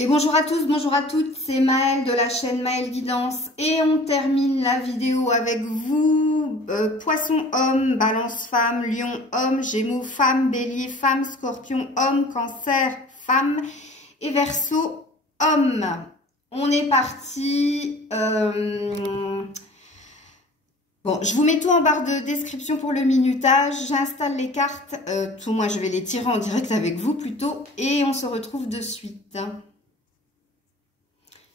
Et bonjour à tous, bonjour à toutes, c'est Maëlle de la chaîne Maëlle Guidance et on termine la vidéo avec vous, Poisson homme, Balance femme, Lion homme, Gémeaux femme, Bélier femme, Scorpion homme, Cancer femme et Verseau homme. On est parti. Bon, je vous mets tout en barre de description pour le minutage. J'installe les cartes, tout moi je vais les tirer en direct avec vous plutôt et on se retrouve de suite.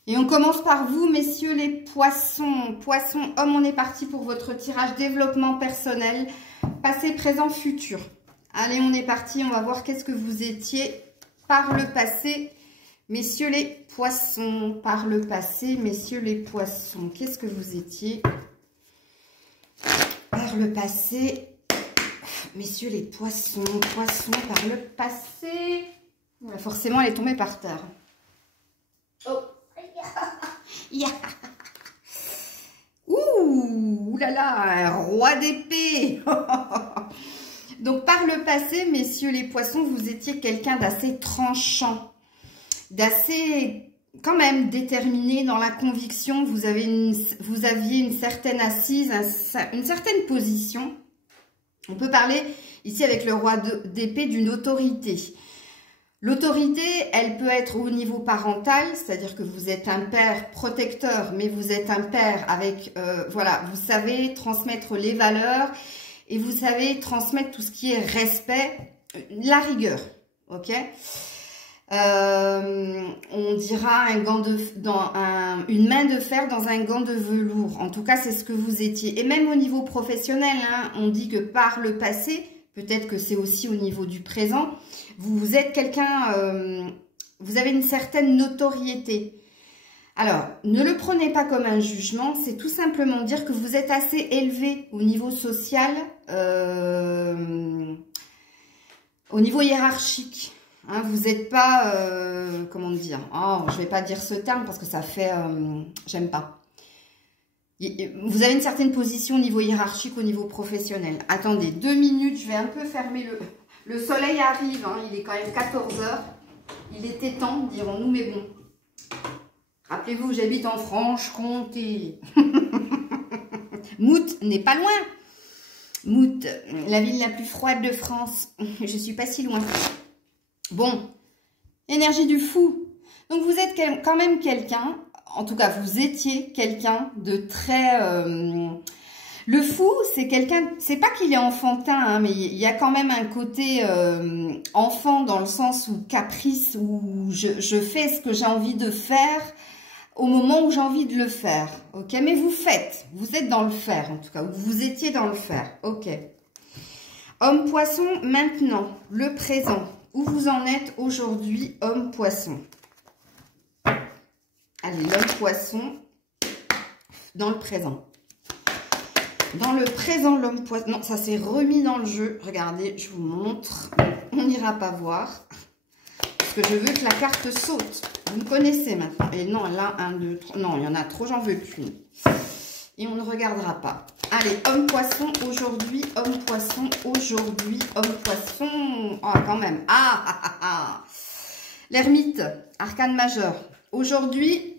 Et on commence par vous, messieurs les poissons. Poissons, homme, on est parti pour votre tirage développement personnel, passé, présent, futur. Allez, on est parti, on va voir qu'est-ce que vous étiez par le passé, messieurs les poissons. Par le passé, messieurs les poissons, qu'est-ce que vous étiez par le passé, messieurs les poissons. Poissons par le passé. Voilà, forcément, elle est tombée par terre. Oh. Yeah. Ouh là là, un roi d'épée. Donc par le passé, messieurs les poissons, vous étiez quelqu'un d'assez tranchant, d'assez quand même déterminé dans la conviction. Vous aviez une certaine assise, une certaine position. On peut parler ici avec le roi d'épée d'une autorité. L'autorité, elle peut être au niveau parental, c'est-à-dire que vous êtes un père protecteur, mais vous êtes un père avec, voilà, vous savez transmettre les valeurs et vous savez transmettre tout ce qui est respect, la rigueur, ok. On dira une main de fer dans un gant de velours. En tout cas, c'est ce que vous étiez. Et même au niveau professionnel, hein, on dit que par le passé, peut-être que c'est aussi au niveau du présent, vous êtes quelqu'un, vous avez une certaine notoriété. Alors, ne le prenez pas comme un jugement, c'est tout simplement dire que vous êtes assez élevé au niveau social, au niveau hiérarchique. Hein, vous n'êtes pas, comment dire, oh, je ne vais pas dire ce terme parce que ça fait, j'aime pas. Vous avez une certaine position au niveau hiérarchique, au niveau professionnel. Attendez, 2 minutes, je vais un peu fermer le soleil arrive, hein, il est quand même 14 h. Il était temps, dirons-nous, mais bon. Rappelez-vous, j'habite en Franche-Comté. Mout n'est pas loin. Mout, la ville la plus froide de France. Je suis pas si loin. Bon, énergie du fou. Donc vous êtes quand même quelqu'un, en tout cas vous étiez quelqu'un de très... Le fou, c'est quelqu'un, c'est pas qu'il est enfantin, hein, mais il y a quand même un côté enfant dans le sens où caprice, où je fais ce que j'ai envie de faire au moment où j'ai envie de le faire, ok. Mais vous faites, vous êtes dans le faire en tout cas, ou vous étiez dans le faire, ok. Homme poisson, maintenant, le présent, où vous en êtes aujourd'hui, homme poisson. Allez, l'homme poisson, dans le présent. Dans le présent, l'homme poisson... Non, ça s'est remis dans le jeu. Regardez, je vous montre. On n'ira pas voir. Parce que je veux que la carte saute. Vous me connaissez maintenant. Et non, là, 1, 2, 3... Non, il y en a trop, j'en veux plus. Et on ne regardera pas. Allez, homme poisson aujourd'hui. Homme poisson aujourd'hui. Homme poisson... Oh, quand même. Ah. L'ermite, arcane majeur. Aujourd'hui...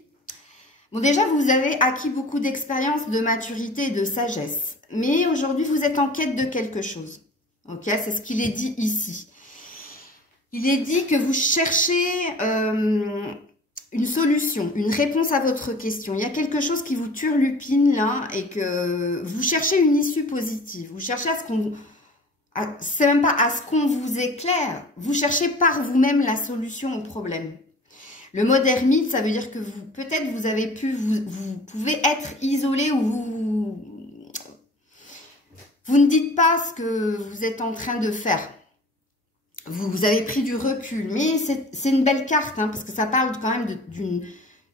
Bon, déjà, vous avez acquis beaucoup d'expérience, de maturité et de sagesse. Mais aujourd'hui, vous êtes en quête de quelque chose. Ok, c'est ce qu'il est dit ici. Il est dit que vous cherchez une solution, une réponse à votre question. Il y a quelque chose qui vous turlupine là et que vous cherchez une issue positive. Vous cherchez à ce qu'on... C'est même pas à ce qu'on vous éclaire. Vous cherchez par vous-même la solution au problème. Le mode ermite, ça veut dire que vous, peut-être vous avez pu, vous pouvez être isolé ou vous ne dites pas ce que vous êtes en train de faire. Vous avez pris du recul, mais c'est une belle carte, hein, parce que ça parle quand même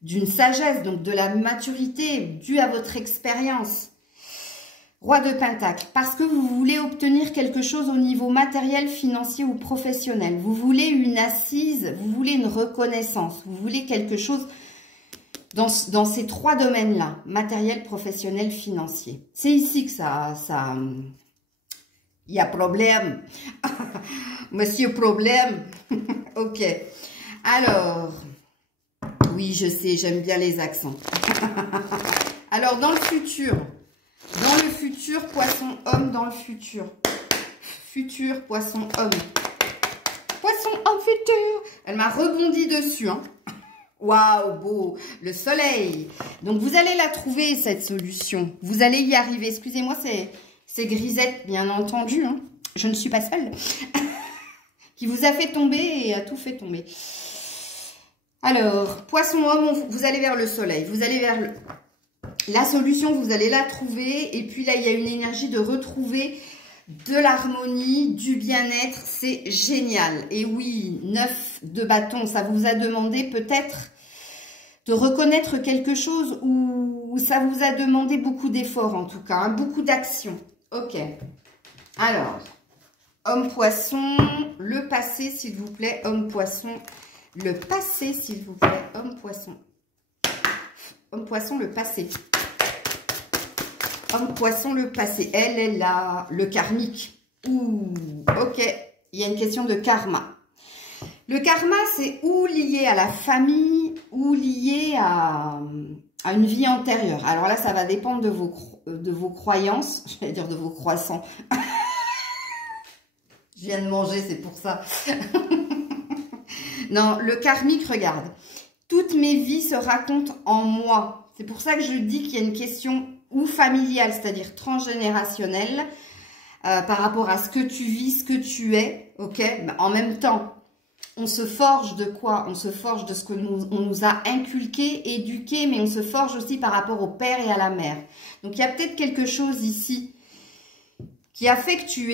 d'une sagesse, donc de la maturité due à votre expérience. Roi de Pentacle, parce que vous voulez obtenir quelque chose au niveau matériel, financier ou professionnel. Vous voulez une assise, vous voulez une reconnaissance, vous voulez quelque chose dans ces 3 domaines-là, matériel, professionnel, financier. C'est ici que il y a problème. Monsieur problème. Ok. Alors, Oui, je sais, j'aime bien les accents. Alors, dans le futur, poisson homme dans le futur. Futur, poisson homme. Poisson homme futur. Elle m'a rebondi dessus, hein. Waouh, beau, le soleil. Donc, vous allez la trouver, cette solution. Vous allez y arriver. Excusez-moi, c'est Grisette, bien entendu. Hein. Je ne suis pas seule. Qui vous a fait tomber et a tout fait tomber. Alors, poisson homme, vous allez vers le soleil. Vous allez vers la solution, vous allez la trouver. Et puis là, il y a une énergie de retrouver de l'harmonie, du bien-être. C'est génial. Et oui, 9 de bâton, ça vous a demandé peut-être de reconnaître quelque chose ou ça vous a demandé beaucoup d'efforts en tout cas, hein, beaucoup d'action. Ok. Alors, homme poisson, le passé s'il vous plaît, homme poisson, le passé s'il vous plaît, homme poisson. Homme poisson, le passé. Homme poisson, le passé. Elle est là, le karmique. Ouh, ok. Il y a une question de karma. Le karma, c'est ou lié à la famille ou lié à une vie antérieure. Alors là, ça va dépendre de vos croyances. Je vais dire de vos croissants. Je viens de manger, c'est pour ça. Non, le karmique, regarde. Toutes mes vies se racontent en moi. C'est pour ça que je dis qu'il y a une question ou familiale, c'est-à-dire transgénérationnelle, par rapport à ce que tu vis, ce que tu es. Ok, en même temps, on se forge de quoi? On se forge de ce que on nous a inculqué, éduqué, mais on se forge aussi par rapport au père et à la mère. Donc, il y a peut-être quelque chose ici qui a fait que tu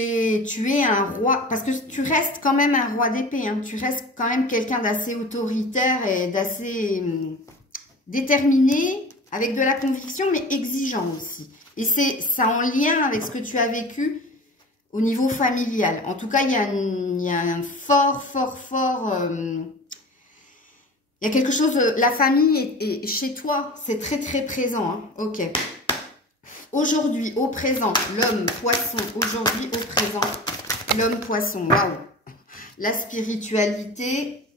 es un roi, parce que tu restes quand même un roi d'épée, hein, tu restes quand même quelqu'un d'assez autoritaire et d'assez déterminé, avec de la conviction, mais exigeant aussi. Et c'est ça en lien avec ce que tu as vécu au niveau familial. En tout cas, il y a un fort... il y a quelque chose... La famille est chez toi, c'est très très présent. Hein. Ok. Aujourd'hui, au présent, l'homme poisson. Aujourd'hui, au présent, l'homme poisson. Waouh. La spiritualité,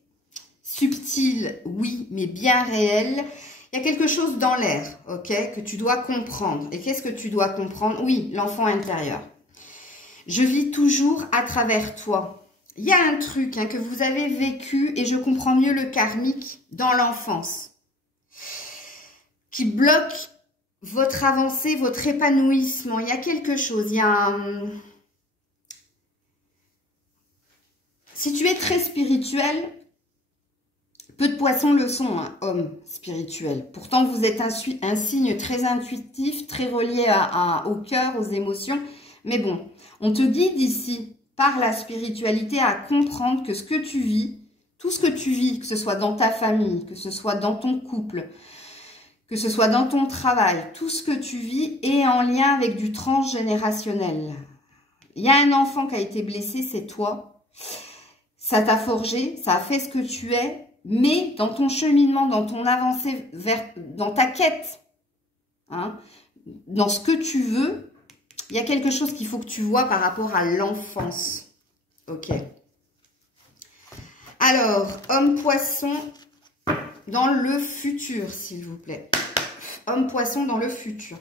subtile, oui, mais bien réelle. Il y a quelque chose dans l'air, ok, que tu dois comprendre. Et qu'est-ce que tu dois comprendre? Oui, l'enfant intérieur. Je vis toujours à travers toi. Il y a un truc hein, que vous avez vécu, et je comprends mieux le karmique, dans l'enfance, qui bloque votre avancée, votre épanouissement. Il y a quelque chose, il y a un... Si tu es très spirituel, peu de poissons le sont, hein, homme spirituel. Pourtant, vous êtes un signe très intuitif, très relié au cœur, aux émotions. Mais bon, on te guide ici, par la spiritualité, à comprendre que ce que tu vis, tout ce que tu vis, que ce soit dans ta famille, que ce soit dans ton couple, que ce soit dans ton travail, tout ce que tu vis est en lien avec du transgénérationnel. Il y a un enfant qui a été blessé, c'est toi. Ça t'a forgé, ça a fait ce que tu es, mais dans ton cheminement, dans ton avancée, dans ta quête, hein, dans ce que tu veux, il y a quelque chose qu'il faut que tu vois par rapport à l'enfance. Ok. Alors, homme poisson dans le futur, s'il vous plaît. Homme poisson dans le futur.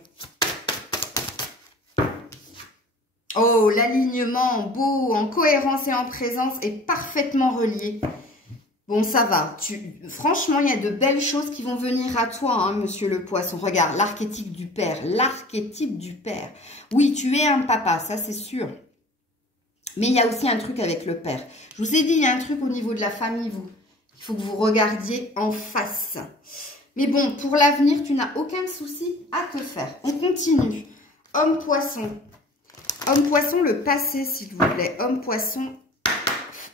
Oh, l'alignement beau, en cohérence et en présence est parfaitement relié. Bon, ça va. Franchement, il y a de belles choses qui vont venir à toi, hein, monsieur le poisson. Regarde, l'archétype du père. L'archétype du père. Oui, tu es un papa, ça c'est sûr. Mais il y a aussi un truc avec le père. Je vous ai dit, il y a un truc au niveau de la famille, vous. Il faut que vous regardiez en face. Mais bon, pour l'avenir, tu n'as aucun souci à te faire. On continue. Homme poisson. Homme poisson, le passé, s'il vous plaît. Homme poisson,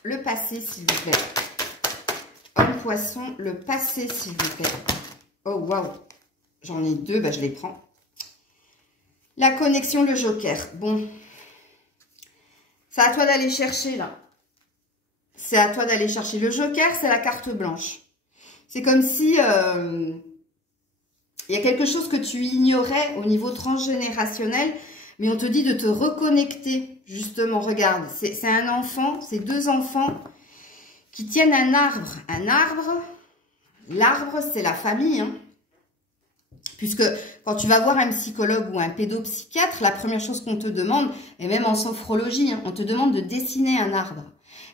le passé, s'il vous plaît. Homme poisson, le passé, s'il vous plaît. Oh, waouh. J'en ai deux, bah, je les prends. La connexion, le joker. Bon. C'est à toi d'aller chercher, là. C'est à toi d'aller chercher. Le joker, c'est la carte blanche. C'est comme si il y a quelque chose que tu ignorais au niveau transgénérationnel, mais on te dit de te reconnecter, justement. Regarde, c'est un enfant, c'est deux enfants qui tiennent un arbre. Un arbre, L'arbre, c'est la famille, hein. Puisque quand tu vas voir un psychologue ou un pédopsychiatre, la première chose qu'on te demande, et même en sophrologie, hein, on te demande de dessiner un arbre.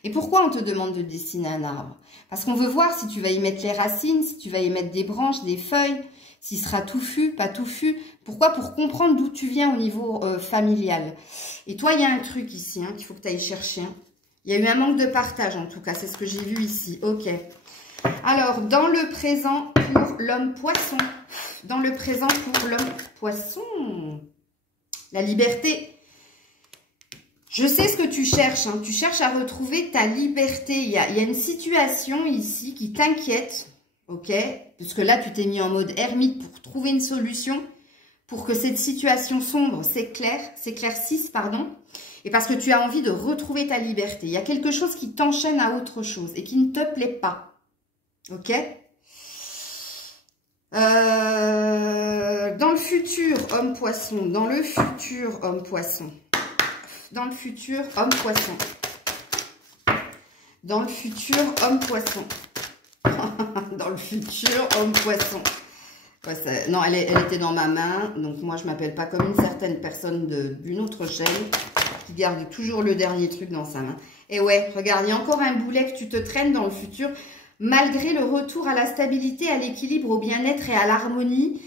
Et pourquoi on te demande de dessiner un arbre? Parce qu'on veut voir si tu vas y mettre les racines, si tu vas y mettre des branches, des feuilles, s'il sera touffu, pas touffu. Pourquoi? Pour comprendre d'où tu viens au niveau familial. Et toi, il y a un truc ici hein, qu'il faut que tu ailles chercher. Hein. Il y a eu un manque de partage en tout cas, c'est ce que j'ai vu ici. Ok. Alors, dans le présent pour l'homme poisson. Dans le présent pour l'homme poisson. La liberté. Je sais ce que tu cherches. Hein. Tu cherches à retrouver ta liberté. Il y a une situation ici qui t'inquiète. Ok? Parce que là, tu t'es mis en mode ermite pour trouver une solution. Pour que cette situation sombre s'éclaircisse, pardon. Et parce que tu as envie de retrouver ta liberté. Il y a quelque chose qui t'enchaîne à autre chose et qui ne te plaît pas. Ok? Dans le futur, homme poisson. Dans le futur, homme poisson. Dans le futur, homme poisson. Dans le futur, homme poisson. Dans le futur, homme poisson. Ouais, non, elle était dans ma main. Donc moi, je m'appelle pas comme une certaine personne d'une autre chaîne qui garde toujours le dernier truc dans sa main. Et ouais, regarde, il y a encore un boulet que tu te traînes dans le futur. Malgré le retour à la stabilité, à l'équilibre, au bien-être et à l'harmonie,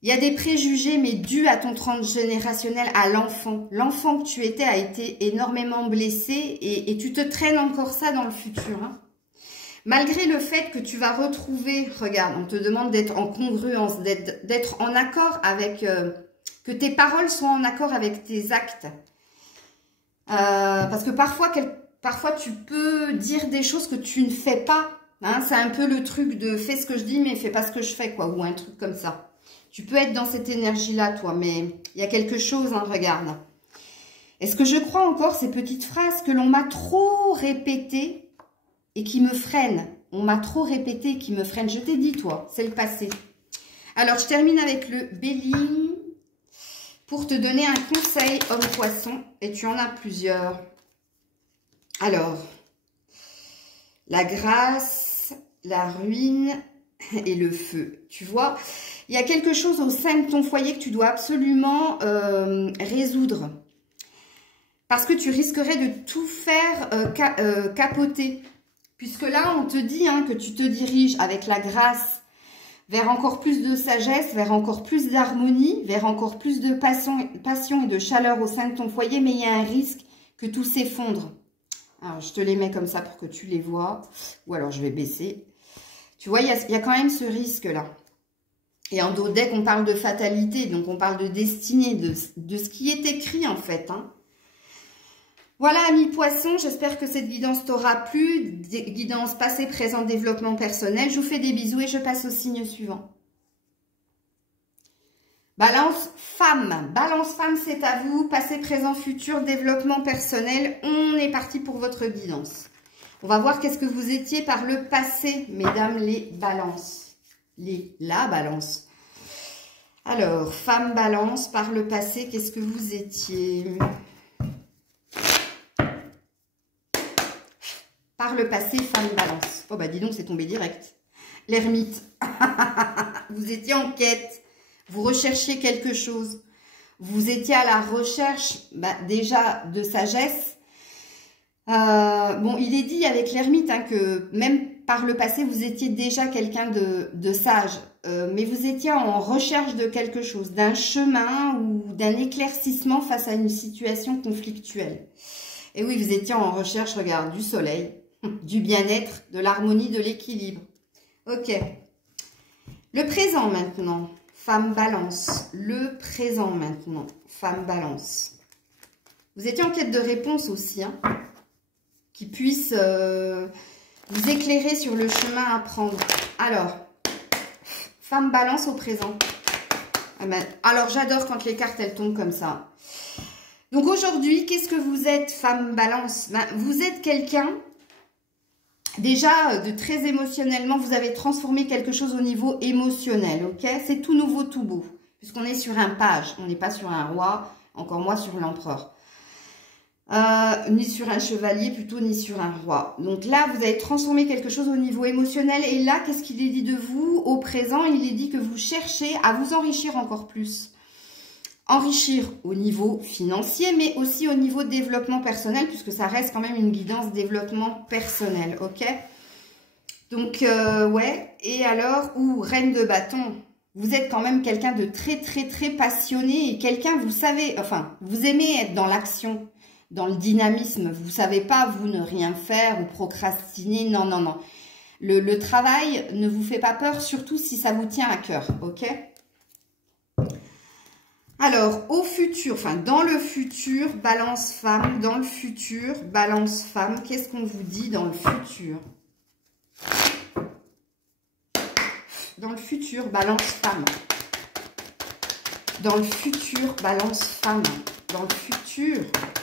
il y a des préjugés, mais dus à ton transgénérationnel, à l'enfant. L'enfant que tu étais a été énormément blessé et tu te traînes encore ça dans le futur. Hein. Malgré le fait que tu vas retrouver, regarde, on te demande d'être en congruence, d'être en accord avec, que tes paroles soient en accord avec tes actes. Parce que parfois tu peux dire des choses que tu ne fais pas. Hein, c'est un peu le truc de fais ce que je dis mais fais pas ce que je fais quoi, ou un truc comme ça. Tu peux être dans cette énergie-là toi, mais il y a quelque chose, hein, regarde. Est-ce que je crois encore ces petites phrases que l'on m'a trop répétées et qui me freinent? On m'a trop répété et qui me freinent. Je t'ai dit toi, c'est le passé. Alors je termine avec le Bélier pour te donner un conseil homme poisson et tu en as plusieurs. Alors, la grâce, la ruine et le feu. Tu vois, il y a quelque chose au sein de ton foyer que tu dois absolument résoudre. Parce que tu risquerais de tout faire capoter. Puisque là, on te dit hein, que tu te diriges avec la grâce vers encore plus de sagesse, vers encore plus d'harmonie, vers encore plus de passion et de chaleur au sein de ton foyer. Mais il y a un risque que tout s'effondre. Alors, je te les mets comme ça pour que tu les vois. Ou alors, je vais baisser. Tu vois, il y a quand même ce risque-là. Et en dos, dès qu'on parle de fatalité, donc on parle de destinée, de ce qui est écrit en fait. Hein. Voilà, amis poissons, j'espère que cette guidance t'aura plu. Guidance passé, présent, développement personnel. Je vous fais des bisous et je passe au signe suivant. Balance femme, c'est à vous. Passé, présent, futur, développement personnel. On est parti pour votre guidance. On va voir qu'est-ce que vous étiez par le passé, mesdames les balances. La balance. Alors, femme balance, par le passé, qu'est-ce que vous étiez? Par le passé, femme balance. Oh bah dis donc, c'est tombé direct. L'ermite. Vous étiez en quête. Vous recherchiez quelque chose. Vous étiez à la recherche déjà de sagesse. Bon, il est dit avec l'ermite hein, que même par le passé, vous étiez déjà quelqu'un de sage. Mais vous étiez en recherche de quelque chose, d'un chemin ou d'un éclaircissement face à une situation conflictuelle. Et oui, vous étiez en recherche, regarde, du soleil, du bien-être, de l'harmonie, de l'équilibre. Ok. Le présent maintenant, femme balance. Le présent maintenant, femme balance. Vous étiez en quête de réponse aussi, hein, qui puisse vous éclairer sur le chemin à prendre. Alors, femme balance au présent. Alors, j'adore quand les cartes, elles tombent comme ça. Donc, aujourd'hui, qu'est-ce que vous êtes, femme balance? Vous êtes quelqu'un, déjà, de très émotionnellement, vous avez transformé quelque chose au niveau émotionnel, ok? C'est tout nouveau, tout beau, puisqu'on est sur un page, on n'est pas sur un roi, encore moins sur l'empereur. Ni sur un chevalier, plutôt ni sur un roi. Donc là, vous avez transformé quelque chose au niveau émotionnel. Et là, qu'est-ce qu'il est dit de vous? Au présent, il est dit que vous cherchez à vous enrichir encore plus. Enrichir au niveau financier, mais aussi au niveau développement personnel, puisque ça reste quand même une guidance développement personnel, ok? Donc, ouais. Et alors, reine de bâton, vous êtes quand même quelqu'un de très, très, très passionné et quelqu'un, vous savez, enfin, vous aimez être dans l'action, dans le dynamisme. Vous savez pas, vous, ne rien faire ou procrastiner. Non, non, non. Le travail ne vous fait pas peur, surtout si ça vous tient à cœur, ok? Alors, au futur, enfin, dans le futur, balance femme, dans le futur, balance femme, qu'est-ce qu'on vous dit dans le futur? Dans le futur, balance femme. Dans le futur, balance femme. Dans le futur,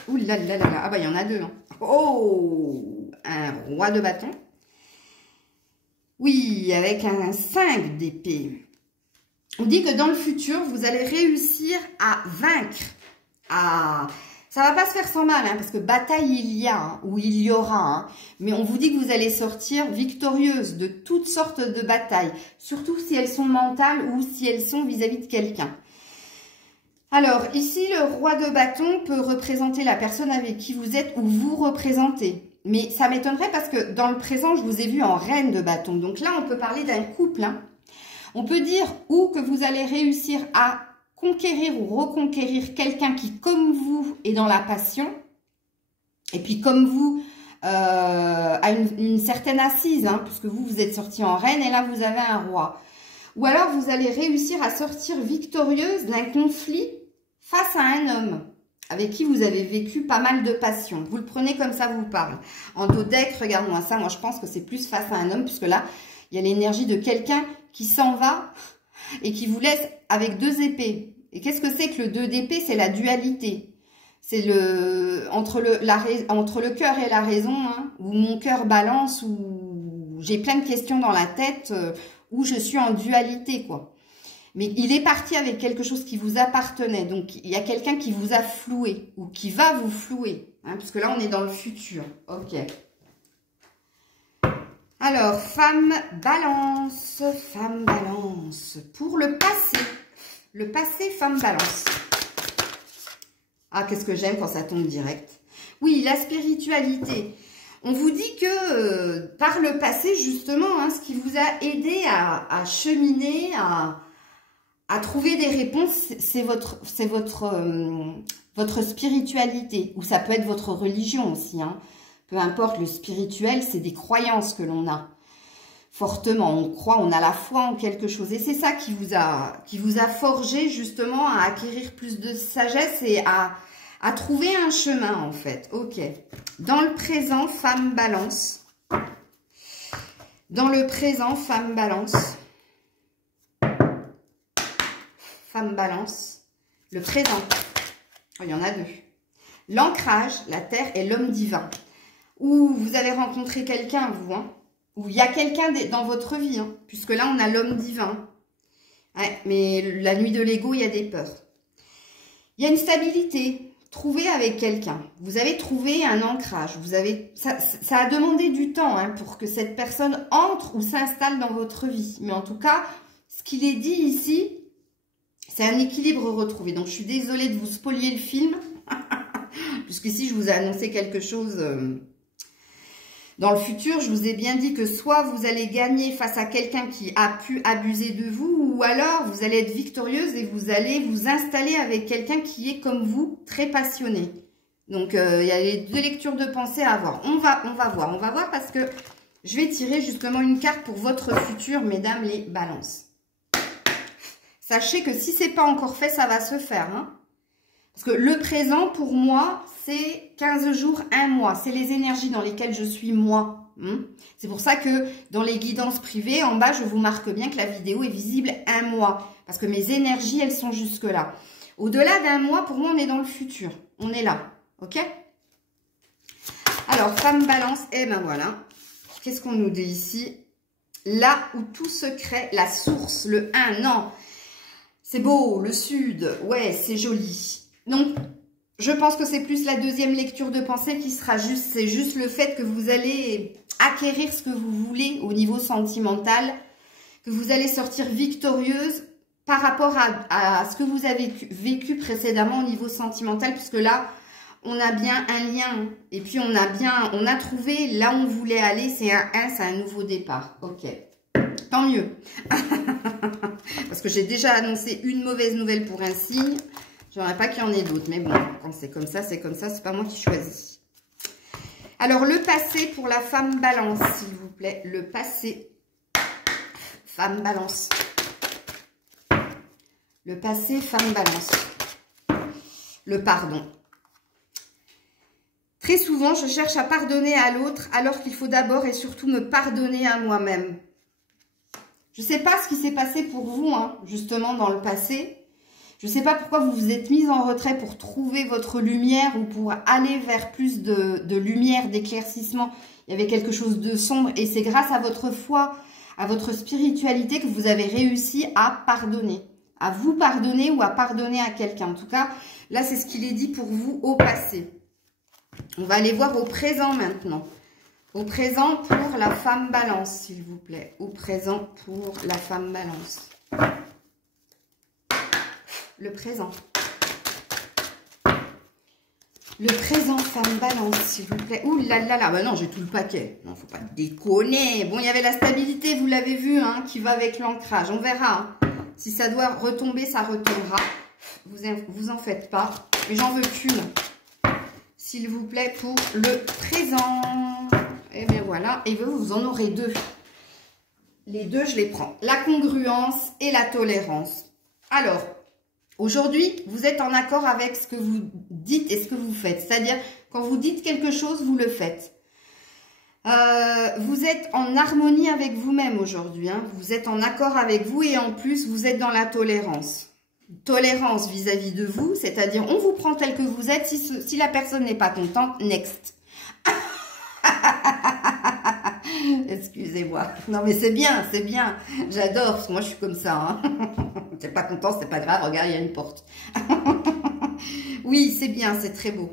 ouh là là là là, ah bah il y en a deux. Hein. Oh, un roi de bâton. Oui, avec un 5 d'épée. On dit que dans le futur, vous allez réussir à vaincre. Ça va pas se faire sans mal, hein, parce que bataille il y a, hein, ou il y aura. Hein, mais on vous dit que vous allez sortir victorieuse de toutes sortes de batailles. Surtout si elles sont mentales ou si elles sont vis-à-vis de quelqu'un. Alors, ici, le roi de bâton peut représenter la personne avec qui vous êtes ou vous représentez. Mais ça m'étonnerait parce que dans le présent, je vous ai vu en reine de bâton. Donc là, on peut parler d'un couple, hein. On peut dire ou que vous allez réussir à conquérir ou reconquérir quelqu'un qui, comme vous, est dans la passion. Et puis, comme vous, a une certaine assise, hein, puisque vous, vous êtes sorti en reine et là, vous avez un roi. Ou alors, vous allez réussir à sortir victorieuse d'un conflit face à un homme avec qui vous avez vécu pas mal de passion. Vous le prenez comme ça vous parle. En dos deck, regarde-moi ça. Moi, je pense que c'est plus face à un homme, puisque là, il y a l'énergie de quelqu'un qui s'en va et qui vous laisse avec 2 épées. Et qu'est-ce que c'est que le 2 d'épée? C'est la dualité. C'est entre le cœur et la raison, hein, où mon cœur balance, où j'ai plein de questions dans la tête, où je suis en dualité, quoi. Mais il est parti avec quelque chose qui vous appartenait. Donc, il y a quelqu'un qui vous a floué ou qui va vous flouer. Hein, parce que là, on est dans le futur. Ok. Alors, femme balance. Femme balance. Pour le passé. Le passé, femme balance. Ah, qu'est-ce que j'aime quand ça tombe direct. Oui, la spiritualité. On vous dit que par le passé, justement, hein, ce qui vous a aidé à cheminer, à trouver des réponses, c'est votre spiritualité. Ou ça peut être votre religion aussi. Hein. Peu importe, le spirituel, c'est des croyances que l'on a. Fortement, on croit, on a la foi en quelque chose. Et c'est ça qui vous a forgé justement à acquérir plus de sagesse et à trouver un chemin en fait. Ok. Dans le présent, femme balance. Dans le présent, femme balance. Femme balance. Le présent. Oh, il y en a 2. L'ancrage, la terre et l'homme divin. Où vous avez rencontré quelqu'un, vous, hein. Où il y a quelqu'un dans votre vie, hein, puisque là, on a l'homme divin. Ouais, mais la nuit de l'ego, il y a des peurs. Il y a une stabilité. Trouvez avec quelqu'un. Vous avez trouvé un ancrage. Ça a demandé du temps hein, pour que cette personne entre ou s'installe dans votre vie. Mais en tout cas, ce qu'il est dit ici, c'est un équilibre retrouvé. Donc, je suis désolée de vous spolier le film. Puisqu'ici, je vous ai annoncé quelque chose... Dans le futur, je vous ai bien dit que soit vous allez gagner face à quelqu'un qui a pu abuser de vous, ou alors vous allez être victorieuse et vous allez vous installer avec quelqu'un qui est comme vous, très passionné. Donc, il y a les 2 lectures de pensée à avoir. On va voir parce que je vais tirer justement une carte pour votre futur, mesdames les balances. Sachez que si ce n'est pas encore fait, ça va se faire, hein. Parce que le présent, pour moi, c'est 15 jours, 1 mois. C'est les énergies dans lesquelles je suis moi. C'est pour ça que dans les guidances privées, en bas, je vous marque bien que la vidéo est visible 1 mois. Parce que mes énergies, elles sont jusque-là. Au-delà d'1 mois, pour moi, on est dans le futur. On est là. OK? Alors, femme balance. Eh ben voilà. Qu'est-ce qu'on nous dit ici? Là où tout se crée, la source, le 1. Non. C'est beau, le sud. Ouais, c'est joli. Donc, Je pense que c'est plus la deuxième lecture de pensée qui sera juste, c'est juste le fait que vous allez acquérir ce que vous voulez au niveau sentimental, que vous allez sortir victorieuse par rapport à ce que vous avez vécu précédemment au niveau sentimental, puisque là, on a bien un lien, et puis on a trouvé là où on voulait aller, c'est un 1, c'est un nouveau départ. Ok, tant mieux. Parce que j'ai déjà annoncé une mauvaise nouvelle pour un signe. J'aimerais pas qu'il y en ait d'autres, mais bon, quand c'est comme ça, c'est pas moi qui choisis. Alors, le passé pour la femme balance, s'il vous plaît. Le passé, femme balance. Le passé, femme balance. Le pardon. Très souvent, je cherche à pardonner à l'autre, alors qu'il faut d'abord et surtout me pardonner à moi-même. Je ne sais pas ce qui s'est passé pour vous, hein, justement, dans le passé. Je ne sais pas pourquoi vous vous êtes mise en retrait pour trouver votre lumière ou pour aller vers plus de lumière, d'éclaircissement. Il y avait quelque chose de sombre et c'est grâce à votre foi, à votre spiritualité que vous avez réussi à pardonner. À vous pardonner ou à pardonner à quelqu'un. En tout cas, là, c'est ce qu'il est dit pour vous au passé. On va aller voir au présent maintenant. Au présent pour la femme balance, s'il vous plaît. Au présent pour la femme balance. Le présent. Le présent, femme balance, s'il vous plaît. Ouh là là là, bah non, j'ai tout le paquet. Non, faut pas déconner. Bon, il y avait la stabilité, vous l'avez vu, hein, qui va avec l'ancrage. On verra. Hein. Si ça doit retomber, ça retombera. Vous en faites pas. Mais j'en veux qu'une. S'il vous plaît, pour le présent. Et bien voilà. Et vous en aurez deux. Les deux, je les prends. La congruence et la tolérance. Alors, aujourd'hui, vous êtes en accord avec ce que vous dites et ce que vous faites. C'est-à-dire, quand vous dites quelque chose, vous le faites. Vous êtes en harmonie avec vous-même aujourd'hui. Hein. Vous êtes en accord avec vous et en plus, vous êtes dans la tolérance. Tolérance vis-à-vis de vous, c'est-à-dire, on vous prend tel que vous êtes. Si la personne n'est pas contente, next. Excusez-moi. Non, mais c'est bien, c'est bien. J'adore, parce que moi, je suis comme ça. Hein. T'es pas content, c'est pas grave. Regarde, il y a une porte. Oui, c'est bien, c'est très beau.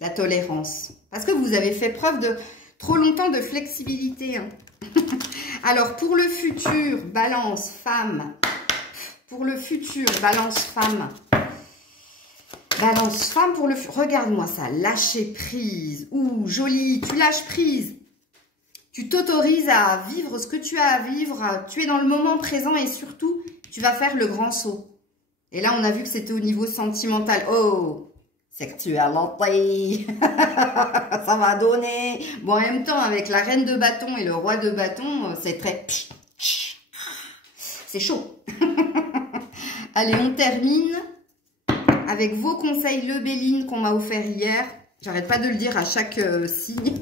La tolérance. Parce que vous avez fait preuve de trop longtemps de flexibilité. Hein. Alors, pour le futur, balance, femme. Pour le futur, balance, femme. Balance, femme pour le futur. Regarde-moi ça, lâcher prise. Ouh, joli, tu lâches prise. Tu t'autorises à vivre ce que tu as à vivre. Tu es dans le moment présent et surtout, tu vas faire le grand saut. Et là, on a vu que c'était au niveau sentimental. Oh, sexualité. Ça va donner. Bon, en même temps, avec la reine de bâton et le roi de bâton, c'est très... C'est chaud. Allez, on termine avec vos conseils Lebelline qu'on m'a offert hier. J'arrête pas de le dire à chaque signe.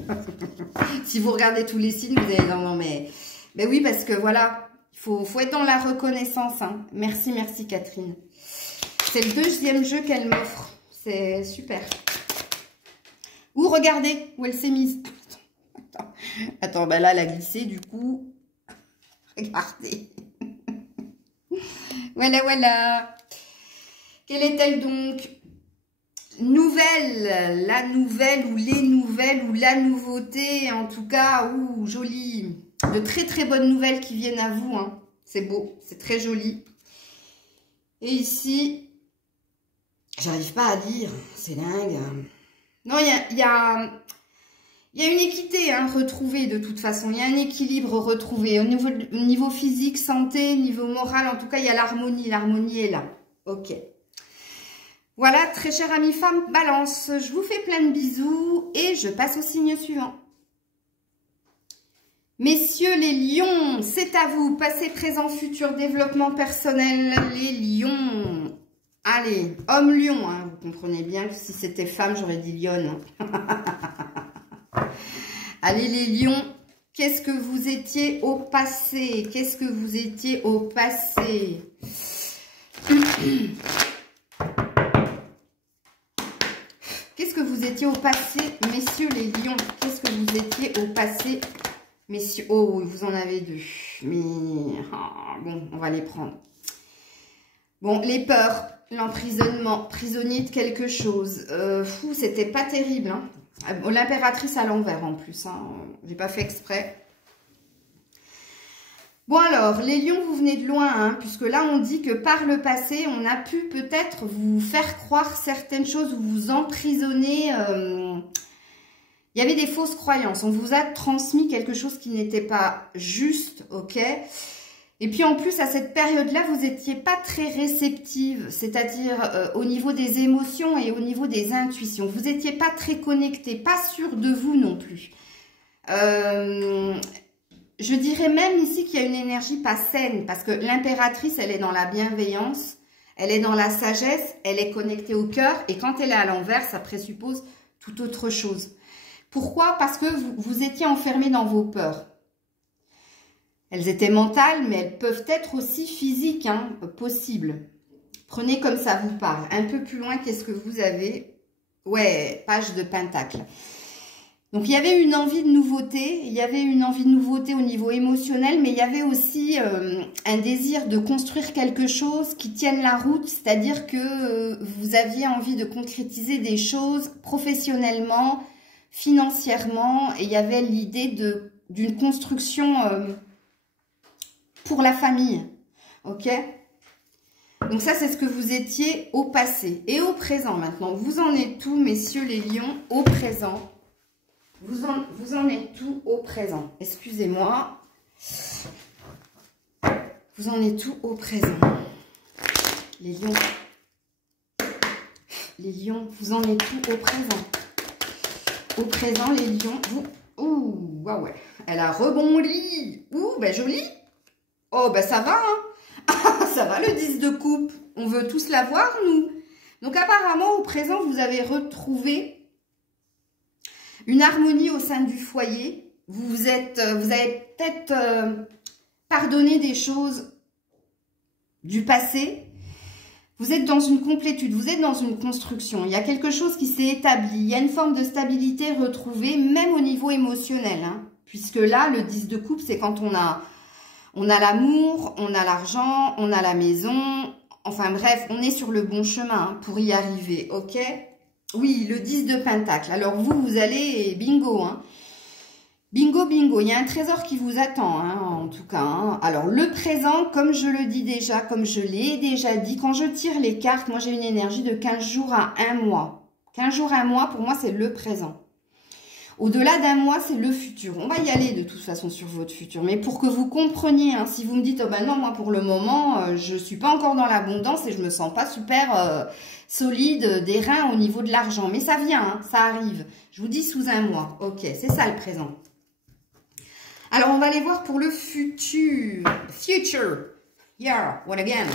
Si vous regardez tous les signes, vous allez dire non mais oui, parce que voilà, il faut être dans la reconnaissance. Hein. Merci, merci Catherine. C'est le deuxième jeu qu'elle m'offre. C'est super. Ou regardez où elle s'est mise. Attends, bah là, elle a glissé du coup. Regardez. Voilà, voilà. Quelle est-elle donc? Nouvelle, la nouvelle ou les nouvelles ou la nouveauté, en tout cas, ouh, joli. De très très bonnes nouvelles qui viennent à vous. Hein. C'est beau, c'est très joli. Et ici, j'arrive pas à dire, c'est dingue. Non, il y a une équité hein, retrouvée de toute façon. Il y a un équilibre retrouvé. Au niveau physique, santé, niveau moral, en tout cas, il y a l'harmonie. L'harmonie est là. Ok. Voilà, très chère amie femme, balance. Je vous fais plein de bisous et je passe au signe suivant. Messieurs les lions, c'est à vous. Passé, présent, futur, développement personnel, les lions. Allez, homme lion, hein, vous comprenez bien que si c'était femme, j'aurais dit lionne. Allez les lions, qu'est-ce que vous étiez au passé? Qu'est-ce que vous étiez au passé? Qu'est-ce que vous étiez au passé, messieurs les lions? Qu'est-ce que vous étiez au passé, messieurs? Oh, vous en avez deux. Mais, bon, on va les prendre. Bon, les peurs. l'emprisonnement, prisonnier de quelque chose. Fou, c'était pas terrible. Hein. L'impératrice à l'envers en plus. Hein. J'ai pas fait exprès. Bon alors, les lions, vous venez de loin, hein, puisque là, on dit que par le passé, on a pu peut-être vous faire croire certaines choses ou vous emprisonner. Il y avait des fausses croyances. On vous a transmis quelque chose qui n'était pas juste, ok? Et puis en plus, à cette période-là, vous n'étiez pas très réceptive, c'est-à-dire au niveau des émotions et au niveau des intuitions. Vous n'étiez pas très connecté, pas sûr de vous non plus. Je dirais même ici qu'il y a une énergie pas saine, parce que l'impératrice, elle est dans la bienveillance, elle est dans la sagesse, elle est connectée au cœur, et quand elle est à l'envers, ça présuppose tout autre chose. Pourquoi? Parce que vous étiez enfermé dans vos peurs. Elles étaient mentales, mais elles peuvent être aussi physiques, hein, possibles. Prenez comme ça vous parle. Un peu plus loin, qu'est-ce que vous avez? Ouais, page de pentacle. Donc, il y avait une envie de nouveauté, il y avait une envie de nouveauté au niveau émotionnel, mais il y avait aussi un désir de construire quelque chose qui tienne la route, c'est-à-dire que vous aviez envie de concrétiser des choses professionnellement, financièrement, et il y avait l'idée d'une construction pour la famille, ok? Donc ça, c'est ce que vous étiez au passé. Et au présent, maintenant, vous en êtes où, messieurs les lions, au présent? Vous en êtes tout au présent. Excusez-moi. Vous en êtes tout au présent. Les lions. Les lions, vous en êtes tout au présent. Au présent, les lions, vous... Ouh, ouais, ouais. Elle a rebondi. Ouh, ben joli. Oh, ben ça va, hein. Ça va, le 10 de coupe. On veut tous l'avoir, nous. Donc, apparemment, au présent, vous avez retrouvé une harmonie au sein du foyer. Vous avez peut-être pardonné des choses du passé. Vous êtes dans une complétude, vous êtes dans une construction. Il y a quelque chose qui s'est établi. Il y a une forme de stabilité retrouvée, même au niveau émotionnel. Hein, puisque là, le 10 de coupe, c'est quand on a l'amour, on a l'argent, on a la maison. Enfin bref, on est sur le bon chemin hein, pour y arriver, ok? Oui, le 10 de pentacle. Alors vous allez, bingo, hein. Bingo, bingo. Il y a un trésor qui vous attend, hein, en tout cas. Hein. Alors, le présent, comme je le dis déjà, comme je l'ai déjà dit, quand je tire les cartes, moi, j'ai une énergie de 15 jours à 1 mois. 15 jours à 1 mois, pour moi, c'est le présent. Au-delà d'un mois, c'est le futur. On va y aller, de toute façon, sur votre futur. Mais pour que vous compreniez, hein, si vous me dites, oh ben non, moi, pour le moment, je ne suis pas encore dans l'abondance et je me sens pas super... solide des reins au niveau de l'argent. Mais ça vient, hein, ça arrive. Je vous dis sous 1 mois. Ok, c'est ça le présent. Alors, on va aller voir pour le futur. Future. Yeah, what again?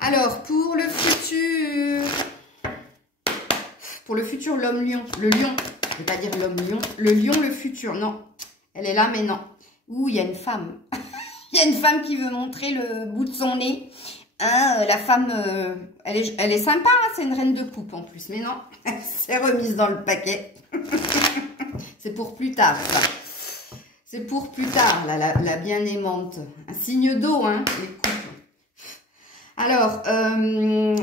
Alors, pour le futur. Pour le futur, l'homme-lion. Le lion. Je ne vais pas dire l'homme-lion. Le lion, le futur. Non. Elle est là, mais non. Ouh, il y a une femme. Il y a une femme qui veut montrer le bout de son nez. Hein, la femme, elle est sympa, hein, c'est une reine de coupe en plus. Mais non, elle s'est remise dans le paquet. C'est pour plus tard, ça. C'est pour plus tard, la bien-aimante. Un signe d'eau, hein, les couples. Alors, le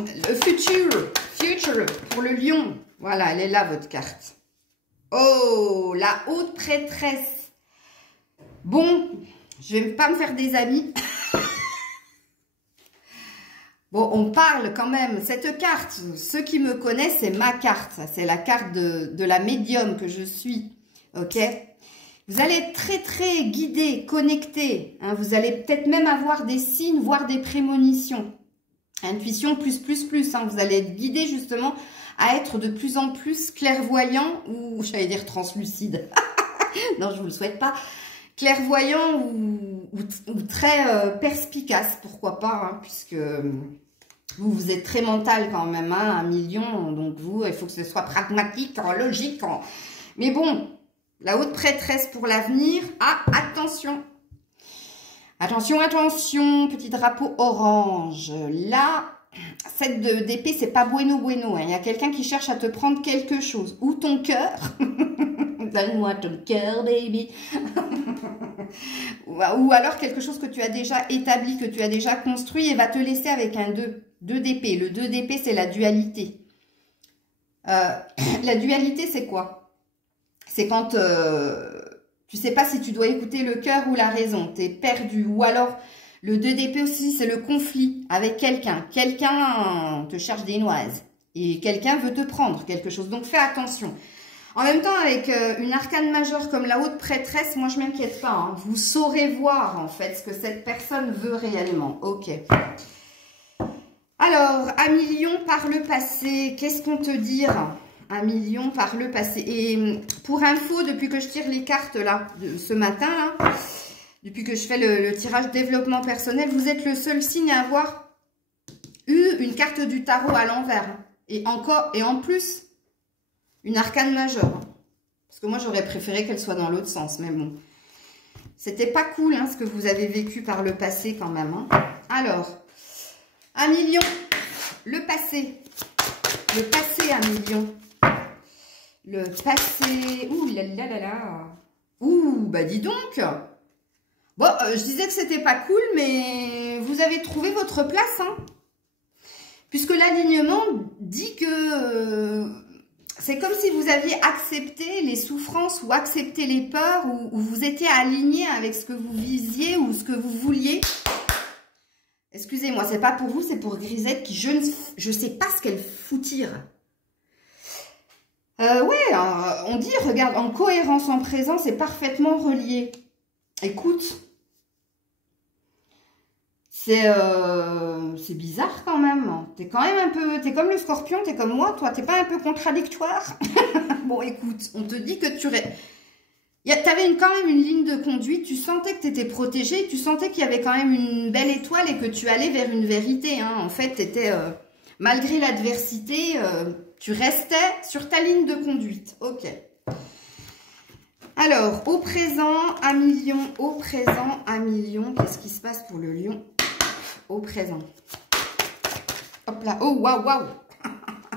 future, pour le lion. Voilà, elle est là, votre carte. Oh, la haute prêtresse. Bon, je vais pas me faire des amis. Bon, on parle quand même, cette carte, ceux qui me connaissent, c'est ma carte. C'est la carte de la médium que je suis, ok? Vous allez être très, très guidé, connecté. Hein, vous allez peut-être même avoir des signes, voire des prémonitions. Intuition plus. Hein, vous allez être guidé justement à être de plus en plus clairvoyant ou, j'allais dire translucide. Non, je vous le souhaite pas. Clairvoyant ou très perspicace, pourquoi pas, hein, puisque vous êtes très mental quand même, hein, 1 million, donc vous, il faut que ce soit pragmatique, logique. Mais bon, la haute prêtresse pour l'avenir, ah, attention. Attention, petit drapeau orange. Là, cette d'épée, c'est pas bueno. Hein. Il y a quelqu'un qui cherche à te prendre quelque chose. Ou ton cœur. Donne-moi ton cœur, baby. Ou alors quelque chose que tu as déjà établi, que tu as déjà construit et va te laisser avec un 2. 2 d'épée. Le 2 d'épée, c'est la dualité. La dualité, c'est quoi? C'est quand tu sais pas si tu dois écouter le cœur ou la raison. Tu es perdu. Ou alors, le 2 d'épée aussi, c'est le conflit avec quelqu'un. Quelqu'un te cherche des noises. Et quelqu'un veut te prendre quelque chose. Donc, fais attention. En même temps, avec une arcane majeure comme la haute prêtresse, moi, je m'inquiète pas. Hein. Vous saurez voir, en fait, ce que cette personne veut réellement. Ok. Alors, 1 million par le passé. Qu'est-ce qu'on te dit? 1 million par le passé. Et pour info, depuis que je tire les cartes, là, ce matin, là, depuis que je fais le tirage développement personnel, vous êtes le seul signe à avoir eu une carte du tarot à l'envers. Et en plus, une arcane majeure. Parce que moi, j'aurais préféré qu'elle soit dans l'autre sens. Mais bon, c'était pas cool hein, ce que vous avez vécu par le passé quand même. Hein. Alors, 1 million. Le passé. Le passé, 1 million. Le passé. Ouh là là là là. Ouh, bah dis donc. Bon, je disais que c'était pas cool, mais vous avez trouvé votre place. Hein. Puisque l'alignement dit que c'est comme si vous aviez accepté les souffrances ou accepté les peurs ou vous étiez aligné avec ce que vous visiez ou ce que vous vouliez. Excusez-moi, c'est pas pour vous, c'est pour Grisette qui, je sais pas ce qu'elle foutire. Ouais, on dit, regarde, en cohérence en présent, c'est parfaitement relié. Écoute, c'est bizarre quand même. T'es quand même un peu, t'es comme le scorpion, t'es comme moi, toi, t'es pas un peu contradictoire? Bon, écoute, on te dit que t'avais quand même une ligne de conduite, tu sentais que tu étais protégée, tu sentais qu'il y avait quand même une belle étoile et que tu allais vers une vérité. Hein. En fait, t'étais, malgré l'adversité, tu restais sur ta ligne de conduite. Ok. Alors, au présent, 1 million. Au présent, 1 million. Qu'est-ce qui se passe pour le lion? Au présent. Hop là. Oh, waouh, waouh.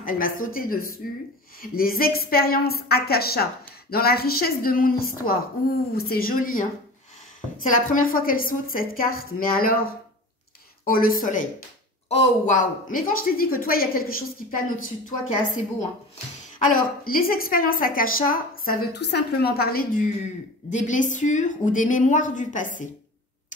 Elle m'a sauté dessus. Les expériences Akasha. Dans la richesse de mon histoire. Ouh, c'est joli, hein. C'est la première fois qu'elle saute, cette carte. Mais alors, oh, le soleil. Oh, waouh. Mais quand je t'ai dit que toi, il y a quelque chose qui plane au-dessus de toi, qui est assez beau, hein. Alors, les expériences Akasha, ça veut tout simplement parler des blessures ou des mémoires du passé.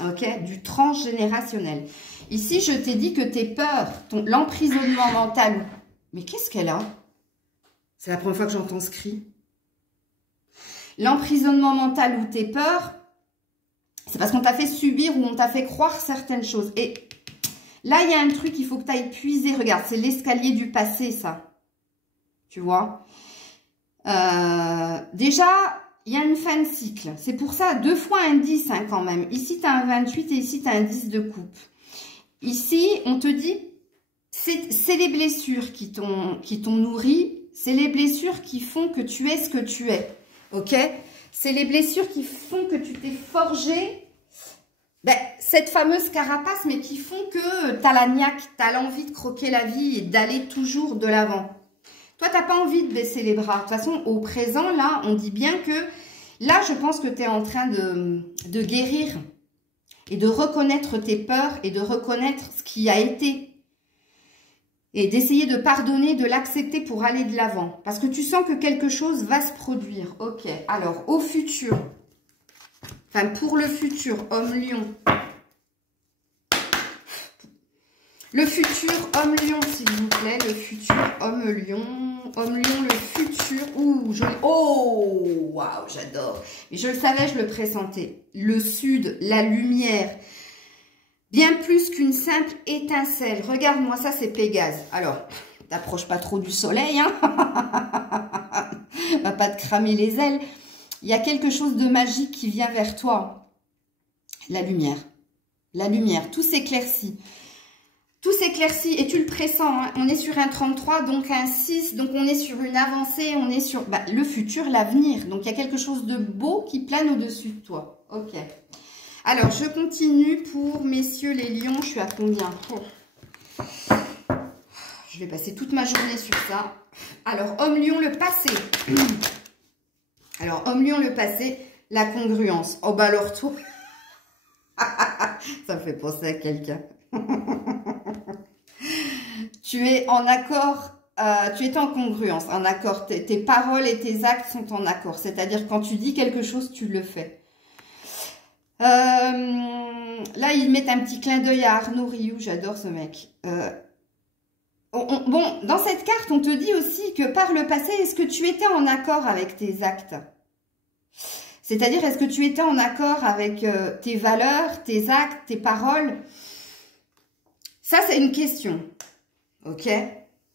Ok? Du transgénérationnel. Ici, je t'ai dit que tes peurs, l'emprisonnement mental. Mais qu'est-ce qu'elle a? C'est la première fois que j'entends ce cri. L'emprisonnement mental ou tes peurs, c'est parce qu'on t'a fait subir ou on t'a fait croire certaines choses. Et là, il y a un truc qu'il faut que tu ailles puiser. Regarde, c'est l'escalier du passé, ça. Tu vois? Déjà, il y a une fin de cycle. C'est pour ça, 2 fois un 10 hein, quand même. Ici, tu as un 28 et ici, tu as un 10 de coupe. Ici, on te dit, c'est les blessures qui t'ont nourri. C'est les blessures qui font que tu es ce que tu es. Ok? C'est les blessures qui font que tu t'es forgé cette fameuse carapace, mais qui font que tu as la niaque, tu as l'envie de croquer la vie et d'aller toujours de l'avant. Toi, tu n'as pas envie de baisser les bras. De toute façon, au présent, là, on dit bien que... Là, je pense que tu es en train de guérir et de reconnaître tes peurs et de reconnaître ce qui a été. Et d'essayer de pardonner, de l'accepter pour aller de l'avant. Parce que tu sens que quelque chose va se produire. Ok, alors, au futur. Enfin, pour le futur, homme-lion. Le futur homme-lion, s'il vous plaît. Le futur homme-lion. Homme-lion, le futur. Ouh, joli. Oh, waouh, j'adore. Mais je le savais, je le pressentais. Le sud, la lumière. Bien plus qu'une simple étincelle. Regarde-moi, ça, c'est Pégase. Alors, t'approches pas trop du soleil, hein. Va pas te cramer les ailes. Il y a quelque chose de magique qui vient vers toi. La lumière. La lumière. Tout s'éclaircit. Tout s'éclaircit et tu le pressens. Hein. On est sur un 33, donc un 6. Donc, on est sur une avancée. On est sur le futur, l'avenir. Donc, il y a quelque chose de beau qui plane au-dessus de toi. Ok. Alors, je continue pour messieurs les lions. Je suis à combien? Je vais passer toute ma journée sur ça. Alors, homme-lion, le passé. Alors, homme-lion, le passé, la congruence. Oh, bah alors, toi... Ça me fait penser à quelqu'un. Tu es en accord, tu es en congruence, en accord. Tes paroles et tes actes sont en accord. C'est-à-dire quand tu dis quelque chose, tu le fais. Là, ils mettent un petit clin d'œil à Arnaud Rioux. J'adore ce mec. Bon, dans cette carte, on te dit aussi que par le passé, est-ce que tu étais en accord avec tes actes? C'est-à-dire, est-ce que tu étais en accord avec tes valeurs, tes actes, tes paroles? Ça, c'est une question. Ok?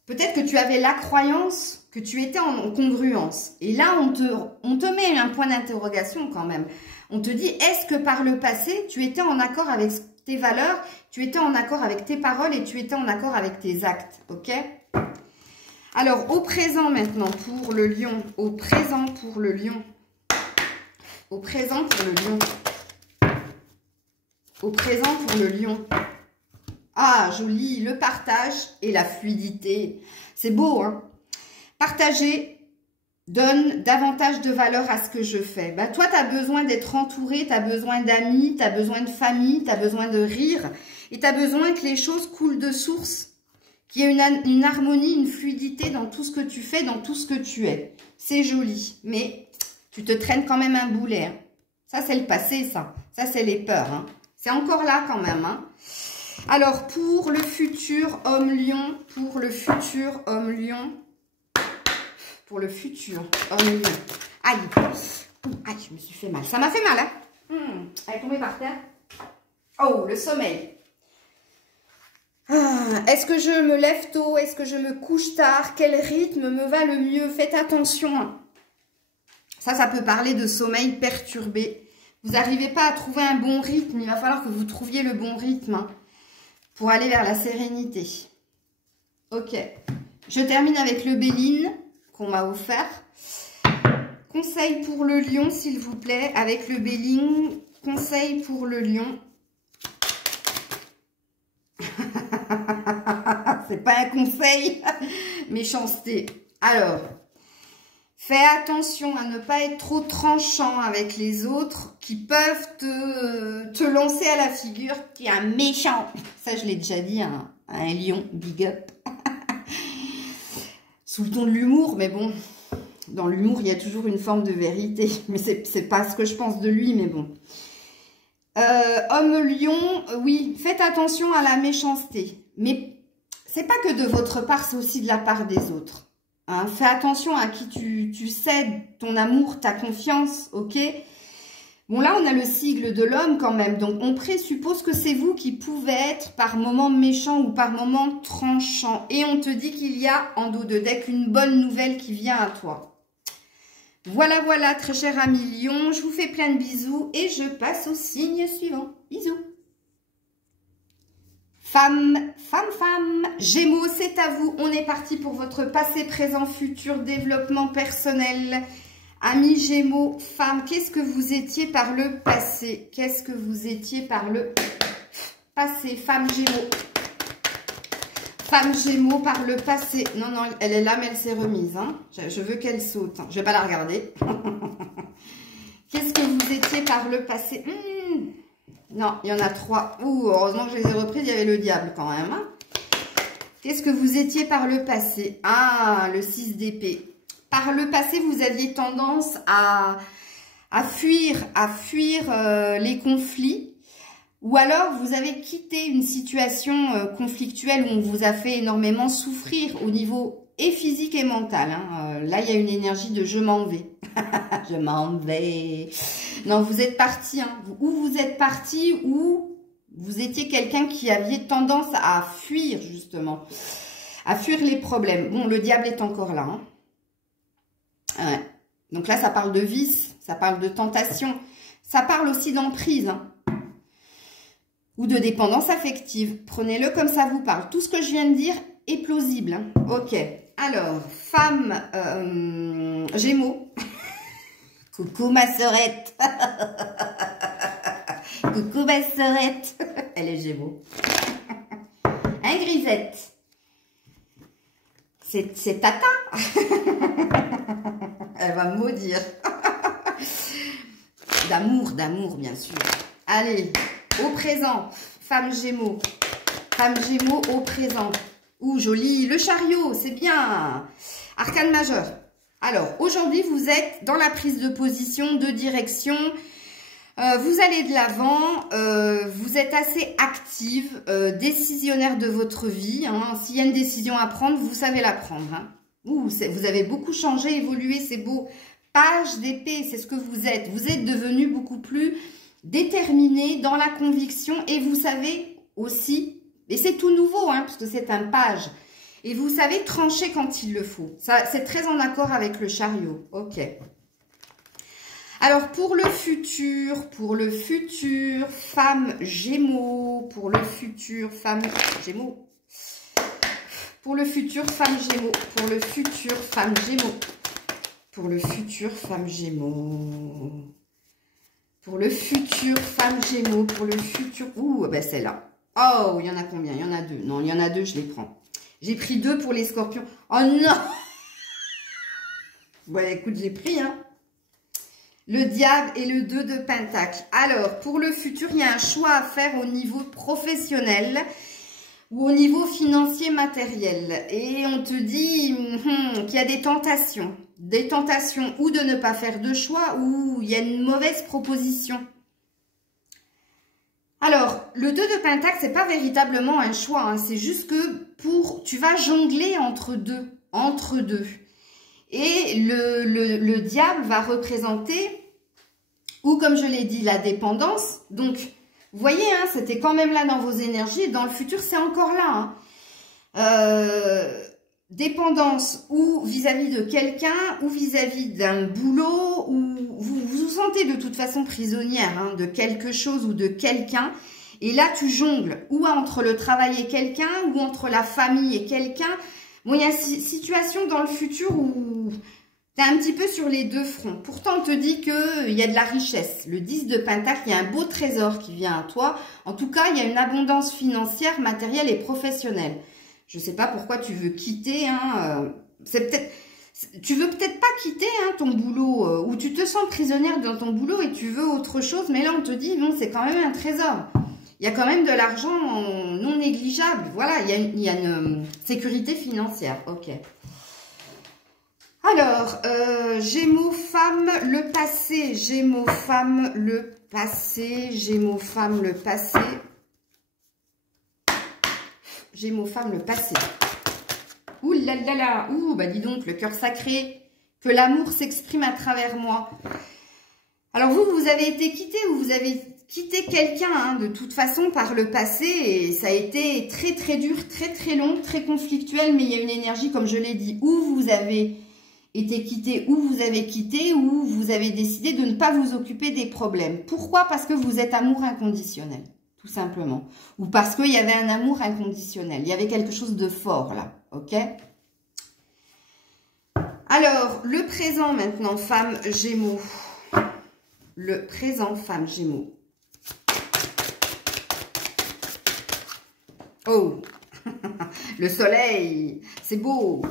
Peut-être que tu avais la croyance que tu étais en congruence. Et là, on te met un point d'interrogation quand même. On te dit, est-ce que par le passé, tu étais en accord avec tes valeurs, tu étais en accord avec tes paroles et tu étais en accord avec tes actes? Ok? Alors, au présent maintenant pour le lion. Au présent pour le lion. Au présent pour le lion. Au présent pour le lion. Ah, joli, le partage et la fluidité. C'est beau, hein? Partager donne davantage de valeur à ce que je fais. Bah, toi, tu as besoin d'être entouré, tu as besoin d'amis, tu as besoin de famille, tu as besoin de rire. Et tu as besoin que les choses coulent de source. Qu'il y ait une harmonie, une fluidité dans tout ce que tu fais, dans tout ce que tu es. C'est joli, mais tu te traînes quand même un boulet. Hein. Ça, c'est le passé, ça. Ça, c'est les peurs. Hein. C'est encore là quand même, hein. Alors, pour le futur homme lion, pour le futur homme lion, pour le futur homme lion. Aïe, aïe, je me suis fait mal. Ça m'a fait mal, hein. Elle est tombée par terre. Oh, le sommeil. Est-ce que je me lève tôt? Est-ce que je me couche tard? Quel rythme me va le mieux? Faites attention. Ça peut parler de sommeil perturbé. Vous n'arrivez pas à trouver un bon rythme. Il va falloir que vous trouviez le bon rythme. Hein, pour aller vers la sérénité. Ok. Je termine avec le Béline qu'on m'a offert. Conseil pour le lion, s'il vous plaît, avec le Béline. Conseil pour le lion. C'est pas un conseil. Méchanceté. Alors, fais attention à ne pas être trop tranchant avec les autres qui peuvent te lancer à la figure qui est un méchant. Ça, je l'ai déjà dit à un lion. Big up. Sous le ton de l'humour, mais bon, dans l'humour, il y a toujours une forme de vérité. Mais c'est pas ce que je pense de lui, mais bon. Homme lion, oui, faites attention à la méchanceté. Mais c'est pas que de votre part, c'est aussi de la part des autres. Hein, fais attention à qui tu cèdes ton amour, ta confiance, ok? Bon, là, on a le sigle de l'homme quand même. Donc, on présuppose que c'est vous qui pouvez être par moment méchant ou par moment tranchant. Et on te dit qu'il y a en dos de deck une bonne nouvelle qui vient à toi. Voilà, voilà, très cher ami lion. Je vous fais plein de bisous et je passe au signe suivant. Bisous. Femme, femme, femme, Gémeaux, c'est à vous. On est parti pour votre passé, présent, futur, développement personnel. Amis Gémeaux, femme, qu'est-ce que vous étiez par le passé? Qu'est-ce que vous étiez par le passé? Femme Gémeaux. Femme Gémeaux par le passé. Non, non, elle est là, mais elle s'est remise. Hein. Je veux qu'elle saute. Je ne vais pas la regarder. Qu'est-ce que vous étiez par le passé? Non, il y en a 3. Ouh, heureusement que je les ai reprises, il y avait le diable quand même. Hein. Qu'est-ce que vous étiez par le passé? Ah, le 6 d'épée. Par le passé, vous aviez tendance à fuir les conflits. Ou alors, vous avez quitté une situation conflictuelle où on vous a fait énormément souffrir au niveau et physique et mental. Hein. Là, il y a une énergie de « je m'en vais ». Je m'en vais. Non, vous êtes parti. Hein. Ou vous êtes parti ou vous étiez quelqu'un qui aviez tendance à fuir, justement. À fuir les problèmes. Bon, le diable est encore là. Hein. Ouais. Donc là, ça parle de vice, ça parle de tentation. Ça parle aussi d'emprise. Hein. Ou de dépendance affective. Prenez-le comme ça vous parle. Tout ce que je viens de dire est plausible. Hein. Ok. Alors, femme Gémeaux. Coucou ma sœurette. Coucou ma sœurette. Elle est Gémeaux. Hein, Grisette? C'est Tata. Elle va me maudire. D'amour, bien sûr. Allez, au présent, femme Gémeaux. Femme Gémeaux au présent. Ouh, joli. Le chariot, c'est bien. Arcane majeur. Alors, aujourd'hui, vous êtes dans la prise de position, de direction. Vous allez de l'avant. Vous êtes assez active, décisionnaire de votre vie. Hein. S'il y a une décision à prendre, vous savez la prendre. Hein. Ouh, vous avez beaucoup changé, évolué, c'est beau. Page d'épée, c'est ce que vous êtes. Vous êtes devenu beaucoup plus déterminé dans la conviction et vous savez aussi, et c'est tout nouveau, hein, parce que c'est un page, et vous savez trancher quand il le faut. Ça, c'est très en accord avec le chariot. Ok. Alors, pour le futur, femme Gémeaux, pour le futur, femme Gémeaux, pour le futur, femme Gémeaux, pour le futur, femme Gémeaux, pour le futur, femme Gémeaux, pour le futur, femme Gémeaux, pour le futur, ouh, ben celle-là. Oh, il y en a combien? Il y en a deux. Non, il y en a deux, je les prends. J'ai pris deux pour les scorpions. Oh non! Ouais, écoute, j'ai pris, hein. Le diable et le 2 de pentacle. Alors, pour le futur, il y a un choix à faire au niveau professionnel ou au niveau financier matériel. Et on te dit qu'il y a des tentations. Des tentations ou de ne pas faire de choix ou il y a une mauvaise proposition. Alors, le 2 de pentacle, c'est pas véritablement un choix. Hein, c'est juste que tu vas jongler entre deux. Et le diable va représenter, ou comme je l'ai dit, la dépendance. Donc, vous voyez, hein, c'était quand même là dans vos énergies. Et dans le futur, c'est encore là. Hein. Dépendance ou vis-à-vis de quelqu'un, ou vis-à-vis d'un boulot, ou vous vous sentez de toute façon prisonnière hein, de quelque chose ou de quelqu'un. Et là, tu jongles, ou entre le travail et quelqu'un, ou entre la famille et quelqu'un. Bon, il y a une situation dans le futur où tu es un petit peu sur les deux fronts. Pourtant, on te dit qu'il y a de la richesse. Le 10 de pentacle, il y a un beau trésor qui vient à toi. En tout cas, il y a une abondance financière, matérielle et professionnelle. Je ne sais pas pourquoi tu veux quitter. Hein, tu veux peut-être pas quitter hein, ton boulot ou tu te sens prisonnière dans ton boulot et tu veux autre chose. Mais là, on te dit, non, c'est quand même un trésor. Il y a quand même de l'argent non négligeable. Voilà, il y a une sécurité financière. Ok. Alors, Gémeaux, femme, le passé. Gémeaux, femme, le passé. Gémeaux, femme, le passé. Gémeaux, femme, le passé. Ouh là là là. Ouh, bah dis donc, le cœur sacré. Que l'amour s'exprime à travers moi. Alors vous avez été quitté ou vous avez quitté quelqu'un hein, de toute façon par le passé et ça a été très très dur, très très long, très conflictuel, mais il y a une énergie comme je l'ai dit, où vous avez été quitté, où vous avez quitté, où vous avez décidé de ne pas vous occuper des problèmes. Pourquoi? Parce que vous êtes amour inconditionnel, tout simplement. Ou parce qu'il y avait un amour inconditionnel, il y avait quelque chose de fort là, ok? Alors, le présent maintenant, femme Gémeaux. Le présent, femme Gémeaux. Oh, le soleil, c'est beau.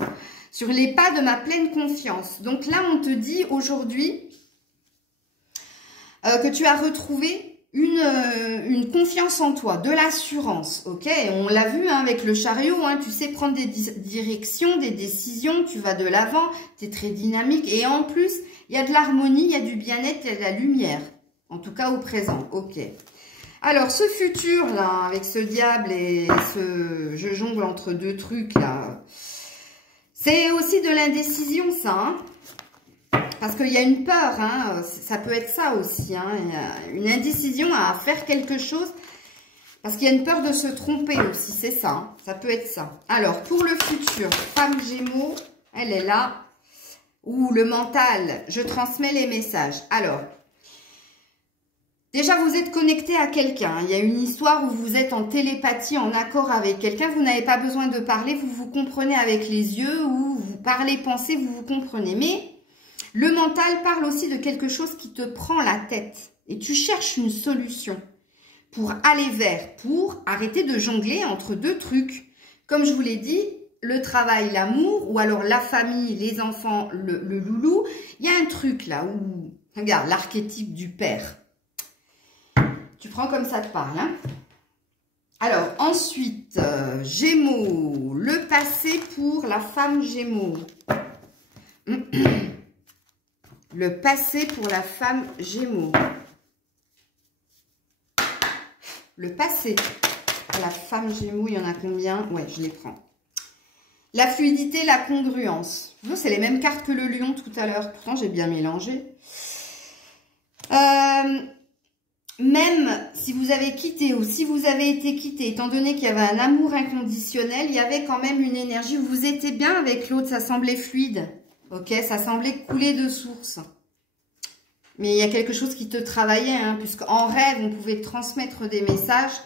Sur les pas de ma pleine confiance. Donc là, on te dit aujourd'hui que tu as retrouvé une confiance en toi, de l'assurance, ok? On l'a vu hein, avec le chariot, hein, tu sais prendre des directions, des décisions, tu vas de l'avant, tu es très dynamique et en plus, il y a de l'harmonie, il y a du bien-être, il y a de la lumière, en tout cas au présent, ok? Alors, ce futur, là, avec ce diable et je jongle entre deux trucs, là, c'est aussi de l'indécision, ça, hein? Parce qu'il y a une peur, hein, ça peut être ça aussi, hein, il y a une indécision à faire quelque chose, parce qu'il y a une peur de se tromper aussi, c'est ça, hein, ça peut être ça. Alors, pour le futur, femme Gémeaux, elle est là, ou le mental, je transmets les messages. Alors, déjà, vous êtes connecté à quelqu'un, il y a une histoire où vous êtes en télépathie, en accord avec quelqu'un, vous n'avez pas besoin de parler, vous vous comprenez avec les yeux, ou vous parlez, pensez, vous vous comprenez, mais... Le mental parle aussi de quelque chose qui te prend la tête et tu cherches une solution pour aller vers, pour arrêter de jongler entre deux trucs. Comme je vous l'ai dit, le travail, l'amour ou alors la famille, les enfants, le loulou. Il y a un truc là où, regarde, l'archétype du père. Tu prends comme ça te parle. Hein. Alors, ensuite, Gémeaux. Le passé pour la femme Gémeaux. Le passé pour la femme Gémeaux. Le passé pour la femme Gémeaux, il y en a combien? Ouais, je les prends. La fluidité, la congruence. C'est les mêmes cartes que le lion tout à l'heure. Pourtant, j'ai bien mélangé. Même si vous avez quitté ou si vous avez été quitté, étant donné qu'il y avait un amour inconditionnel, il y avait quand même une énergie. Vous étiez bien avec l'autre, ça semblait fluide. Ok, ça semblait couler de source. Mais il y a quelque chose qui te travaillait, hein, puisqu'en rêve, on pouvait transmettre des messages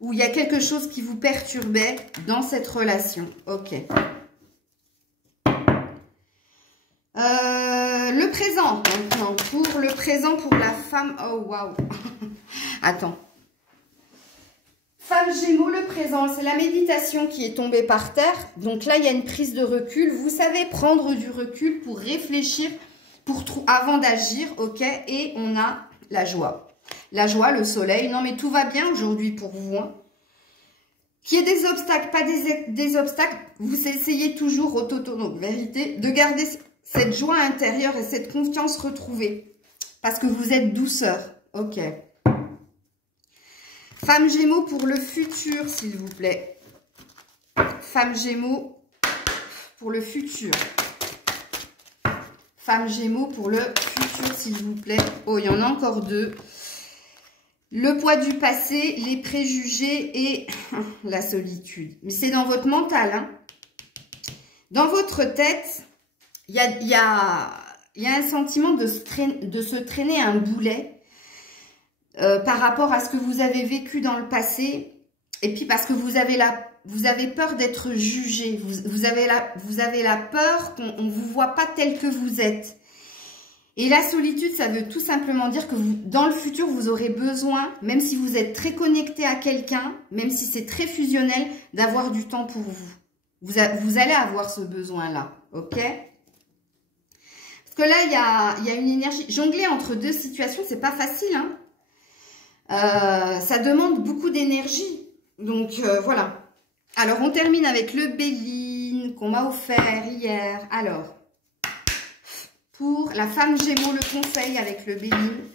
où il y a quelque chose qui vous perturbait dans cette relation. Ok. Le présent, maintenant. Pour le présent, pour la femme... Oh, waouh. Attends. Femme Gémeaux, le présent, c'est la méditation qui est tombée par terre. Donc là, il y a une prise de recul. Vous savez prendre du recul pour réfléchir avant d'agir, ok? Et on a la joie. La joie, le soleil. Non, mais tout va bien aujourd'hui pour vous. Hein. Qu'il y ait des obstacles, pas des obstacles, vous essayez toujours, donc vérité, de garder cette joie intérieure et cette confiance retrouvée. Parce que vous êtes douceur. Ok. Femme Gémeaux pour le futur, s'il vous plaît. Femme Gémeaux pour le futur. Femme Gémeaux pour le futur, s'il vous plaît. Oh, il y en a encore deux. Le poids du passé, les préjugés et la solitude. Mais c'est dans votre mental. Hein. Dans votre tête, il y a un sentiment de se traîner un boulet par rapport à ce que vous avez vécu dans le passé. Et puis parce que vous avez peur d'être jugé. Vous avez la peur qu'on ne vous voit pas tel que vous êtes. Et la solitude, ça veut tout simplement dire que dans le futur, vous aurez besoin, même si vous êtes très connecté à quelqu'un, même si c'est très fusionnel, d'avoir du temps pour vous. Vous allez avoir ce besoin-là, ok? Parce que là, il y a une énergie. Jongler entre deux situations, c'est pas facile, hein? Ça demande beaucoup d'énergie. Donc, voilà. Alors, on termine avec le Béline qu'on m'a offert hier. Alors... Pour la femme Gémeaux, le conseil avec le Béline.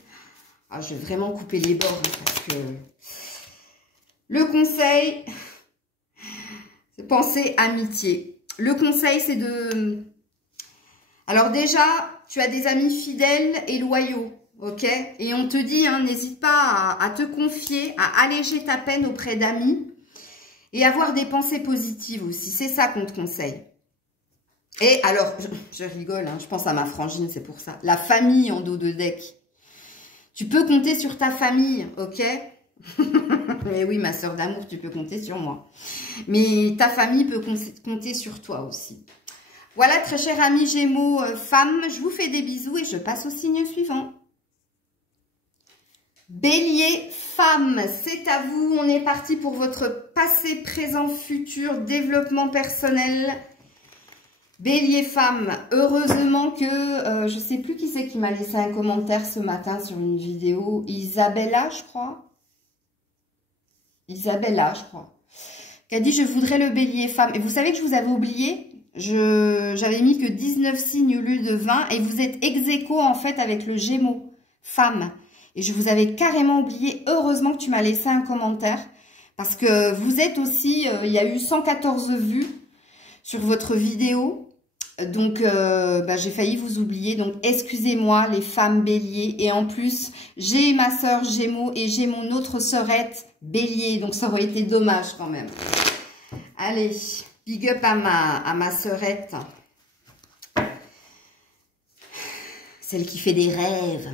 Ah, je vais vraiment couper les bords hein, parce que le conseil, c'est penser amitié. Le conseil, c'est de... Alors déjà, tu as des amis fidèles et loyaux, ok? Et on te dit, hein, n'hésite pas à te confier, à alléger ta peine auprès d'amis et avoir des pensées positives aussi. C'est ça qu'on te conseille. Et alors, je rigole, hein, je pense à ma frangine, c'est pour ça. La famille en dos de deck. Tu peux compter sur ta famille, ok? Mais oui, ma soeur d'amour, tu peux compter sur moi. Mais ta famille peut compter sur toi aussi. Voilà, très cher ami Gémeaux, femme, je vous fais des bisous et je passe au signe suivant. Bélier, femme, c'est à vous. On est parti pour votre passé, présent, futur, développement personnel. Bélier femme, heureusement que, je sais plus qui c'est qui m'a laissé un commentaire ce matin sur une vidéo, Isabella, je crois. Isabella, je crois. Qui a dit, je voudrais le bélier femme. Et vous savez que je vous avais oublié, j'avais mis que 19 signes au lieu de 20. Et vous êtes ex aequo en fait avec le Gémeaux, femme. Et je vous avais carrément oublié, heureusement que tu m'as laissé un commentaire. Parce que vous êtes aussi, il y a eu 114 vues sur votre vidéo. Donc, j'ai failli vous oublier. Donc, excusez-moi, les femmes béliers. Et en plus, j'ai ma soeur Gémeaux et j'ai mon autre sœurette bélier. Donc, ça aurait été dommage quand même. Allez, big up à ma sœurette. Celle qui fait des rêves.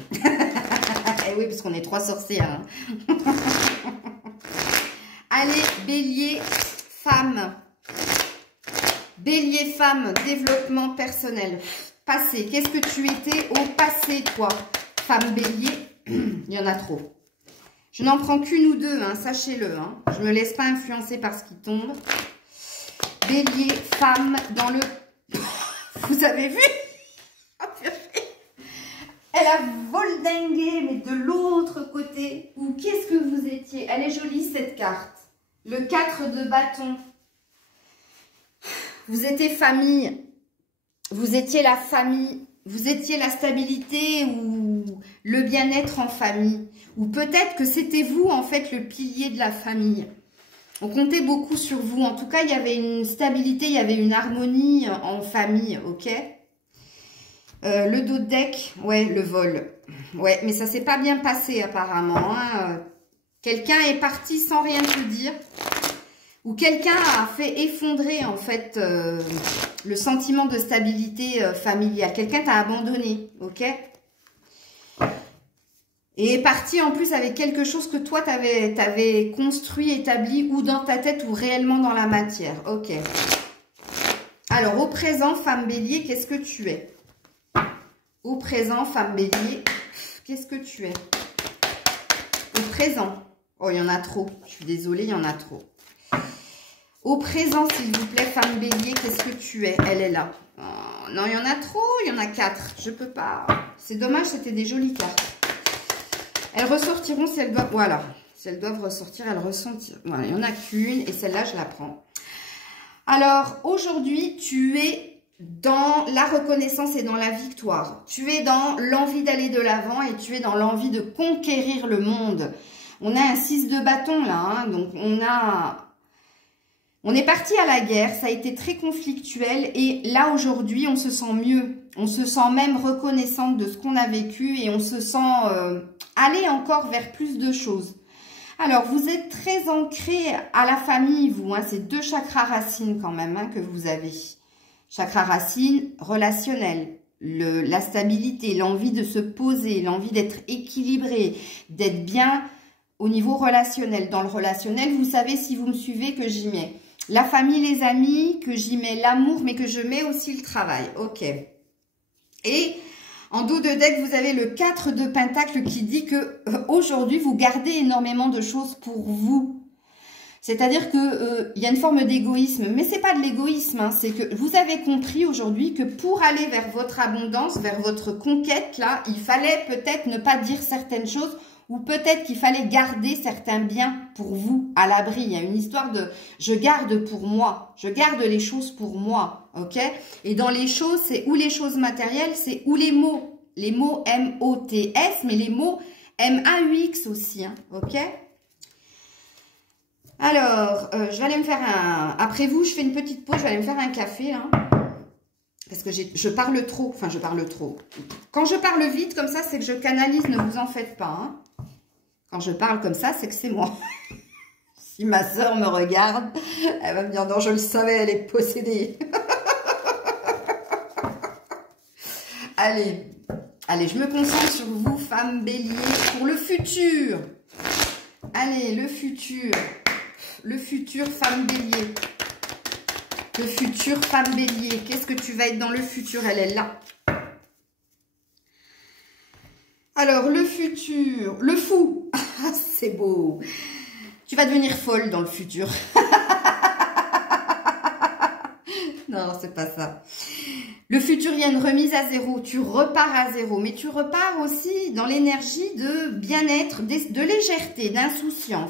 Eh oui, parce qu'on est 3 sorcières. Hein. Allez, bélier, femme. Bélier femme, développement personnel. Passé, qu'est-ce que tu étais au passé, toi? Femme bélier, il y en a trop. Je n'en prends qu'une ou deux, hein, sachez-le. Hein. Je ne me laisse pas influencer par ce qui tombe. Bélier, femme, dans le... Vous avez vu? Elle a voldingué, mais de l'autre côté. Ou qu'est-ce que vous étiez? Elle est jolie cette carte. Le 4 de bâton. Vous étiez famille. Vous étiez la famille. Vous étiez la stabilité ou le bien-être en famille. Ou peut-être que c'était vous, en fait, le pilier de la famille. On comptait beaucoup sur vous. En tout cas, il y avait une stabilité, il y avait une harmonie en famille, ok? Le dos de deck, ouais, le vol. Ouais, mais ça s'est pas bien passé apparemment. Hein. Quelqu'un est parti sans rien te dire. Ou quelqu'un a fait effondrer, en fait, le sentiment de stabilité familiale. Quelqu'un t'a abandonné, ok? Et est parti en plus avec quelque chose que toi, t'avais construit, établi, ou dans ta tête, ou réellement dans la matière. Ok. Alors, au présent, femme bélier, qu'est-ce que tu es? Au présent, femme bélier, qu'est-ce que tu es? Au présent. Oh, il y en a trop. Je suis désolée, il y en a trop. Au présent, s'il vous plaît, femme bélier, qu'est-ce que tu es? Elle est là. Oh, non, il y en a trop. Il y en a 4. Je peux pas. C'est dommage, c'était des jolies cartes. Elles ressortiront si elles doivent... Voilà. Si elles doivent ressortir, elles ressortiront. Voilà, il n'y en a qu'une. Et celle-là, je la prends. Alors, aujourd'hui, tu es dans la reconnaissance et dans la victoire. Tu es dans l'envie d'aller de l'avant et tu es dans l'envie de conquérir le monde. On a un 6 de bâton, là. Hein, donc, on est parti à la guerre, ça a été très conflictuel et là aujourd'hui on se sent mieux, on se sent même reconnaissante de ce qu'on a vécu et on se sent aller encore vers plus de choses. Alors vous êtes très ancré à la famille vous, hein, c'est 2 chakras racines quand même hein, que vous avez. Chakra racine relationnel, la stabilité, l'envie de se poser, l'envie d'être équilibré, d'être bien au niveau relationnel. Dans le relationnel, vous savez si vous me suivez que j'y mets la famille, les amis, que j'y mets l'amour, mais que je mets aussi le travail. Ok. Et en dos de deck, vous avez le 4 de Pentacle qui dit que aujourd'hui, vous gardez énormément de choses pour vous. C'est-à-dire que y a une forme d'égoïsme, mais c'est pas de l'égoïsme. Hein, c'est que vous avez compris aujourd'hui que pour aller vers votre abondance, vers votre conquête, là, il fallait peut-être ne pas dire certaines choses. Ou peut-être qu'il fallait garder certains biens pour vous, à l'abri. Il y a une histoire de « je garde pour moi », je garde les choses pour moi, ok? Et dans les choses, c'est ou les choses matérielles, c'est ou les mots M-O-T-S, mais les mots M-A-U-X aussi, hein, ok? Alors, je vais aller me faire un... Après vous, je fais une petite pause, je vais aller me faire un café, là. Parce que je parle trop, enfin je parle trop. Quand je parle vite comme ça, c'est que je canalise, ne vous en faites pas, hein. Quand je parle comme ça, c'est que c'est moi. Si ma soeur me regarde, elle va me dire, non, je le savais, elle est possédée. Allez, je me concentre sur vous, femme bélier, pour le futur. Allez, le futur, femme bélier. Le futur, femme bélier. Qu'est-ce que tu vas être dans le futur? Elle est là. Alors, le futur, le fou. C'est beau. Tu vas devenir folle dans le futur. Non, c'est pas ça. Le futur, il y a une remise à zéro. Tu repars à zéro. Mais tu repars aussi dans l'énergie de bien-être, de légèreté, d'insouciance.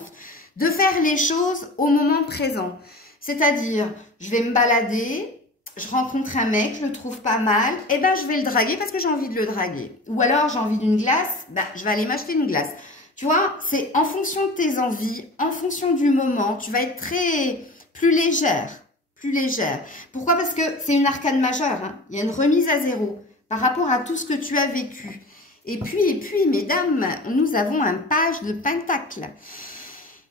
De faire les choses au moment présent. C'est-à-dire, je vais me balader... Je rencontre un mec, je le trouve pas mal, et ben je vais le draguer parce que j'ai envie de le draguer. Ou alors j'ai envie d'une glace, ben je vais aller m'acheter une glace. Tu vois, c'est en fonction de tes envies, en fonction du moment, tu vas être plus légère, plus légère. Pourquoi? Parce que c'est une arcane majeure, hein. Il y a une remise à zéro par rapport à tout ce que tu as vécu. Et puis, mesdames, nous avons un page de pentacle.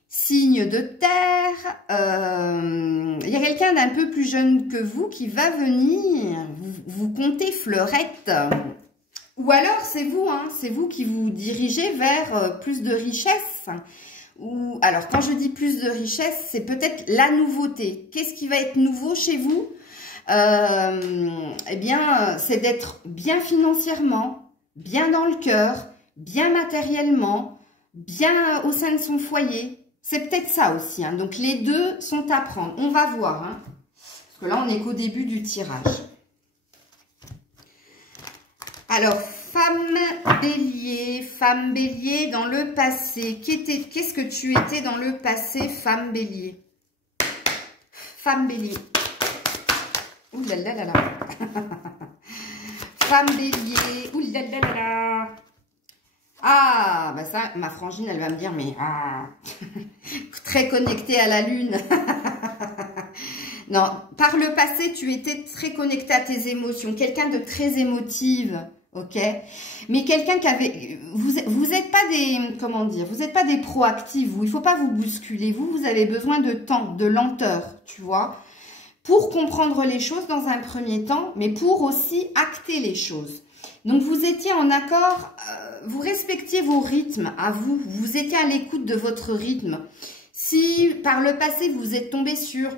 Signe de terre, il y a quelqu'un d'un peu plus jeune que vous qui va venir vous compter fleurette. Ou alors c'est vous, hein, c'est vous qui vous dirigez vers plus de richesse. Ou alors quand je dis plus de richesse, c'est peut-être la nouveauté. Qu'est-ce qui va être nouveau chez vous? Eh bien, c'est d'être bien financièrement, bien dans le cœur, bien matériellement, bien au sein de son foyer. C'est peut-être ça aussi, hein. Donc les deux sont à prendre. On va voir, hein. Parce que là, on n'est qu'au début du tirage. Alors, femme bélier dans le passé. Qu'est-ce que tu étais dans le passé, femme bélier? Femme bélier. Ouh là là là là. Femme bélier. Ouh là là là là. Ah, bah ça, ma frangine, elle va me dire, mais très connectée à la lune. Non, par le passé, tu étais très connectée à tes émotions. Quelqu'un de très émotive, ok? Mais quelqu'un qui avait... Vous n'êtes pas des... Comment dire? Vous n'êtes pas des proactifs, vous. Il ne faut pas vous bousculer. Vous avez besoin de temps, de lenteur, tu vois? Pour comprendre les choses dans un premier temps, mais pour aussi acter les choses. Donc, vous étiez en accord, vous respectiez vos rythmes à vous. Vous étiez à l'écoute de votre rythme. Si, par le passé, vous êtes tombé sur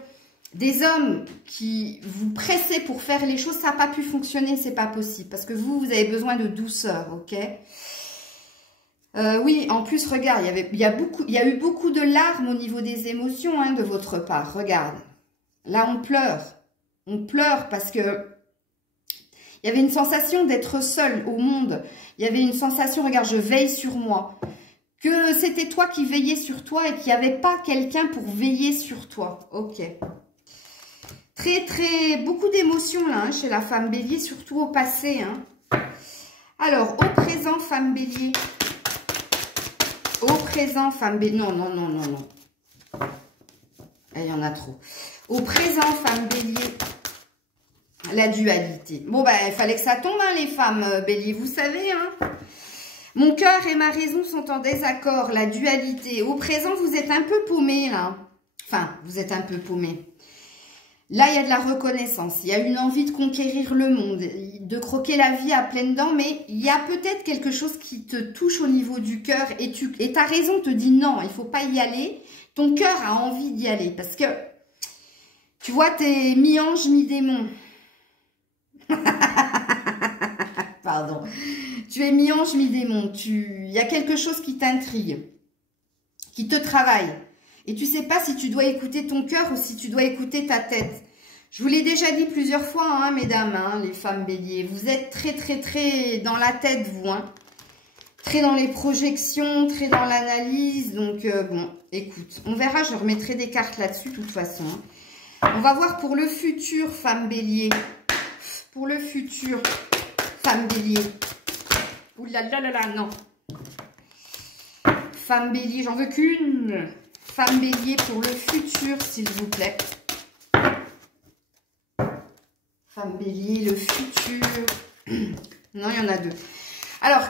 des hommes qui vous pressaient pour faire les choses, ça n'a pas pu fonctionner, c'est pas possible. Parce que vous avez besoin de douceur, ok? Oui, en plus, regarde, il y a eu beaucoup de larmes au niveau des émotions hein, de votre part. Regarde. Là, on pleure. On pleure parce que il y avait une sensation d'être seul au monde. Il y avait une sensation, regarde, je veille sur moi. Que c'était toi qui veillais sur toi et qu'il n'y avait pas quelqu'un pour veiller sur toi. Ok. Beaucoup d'émotions là, hein, chez la femme bélier, surtout au passé. Hein. Alors, au présent, femme bélier. Au présent, femme bélier. Non, non, non, non, non. Il y en a trop. Au présent, femme bélier, la dualité. Bon, ben, il fallait que ça tombe, hein, les femmes bélier, vous savez. Hein. Mon cœur et ma raison sont en désaccord, la dualité. Au présent, vous êtes un peu paumé, là. Enfin, vous êtes un peu paumé. Là, il y a de la reconnaissance. Il y a une envie de conquérir le monde, de croquer la vie à pleines dents, mais il y a peut-être quelque chose qui te touche au niveau du cœur et ta raison te dit non, il ne faut pas y aller. Ton cœur a envie d'y aller parce que, tu vois, tu es mi-ange, mi-démon. Pardon. Tu es mi-ange, mi-démon. Il y a quelque chose qui t'intrigue, qui te travaille. Et tu ne sais pas si tu dois écouter ton cœur ou si tu dois écouter ta tête. Je vous l'ai déjà dit plusieurs fois, hein, mesdames, hein, les femmes béliers. Vous êtes très dans la tête, vous. Hein. Très dans les projections, très dans l'analyse. Donc, bon, écoute, on verra. Je remettrai des cartes là-dessus, de toute façon. Hein. On va voir pour le futur, femme bélier. Pour le futur, femme bélier. Ouh là là là là, non. Femme bélier, j'en veux qu'une. Femme bélier pour le futur, s'il vous plaît. Femme bélier, le futur. Non, il y en a deux. Alors,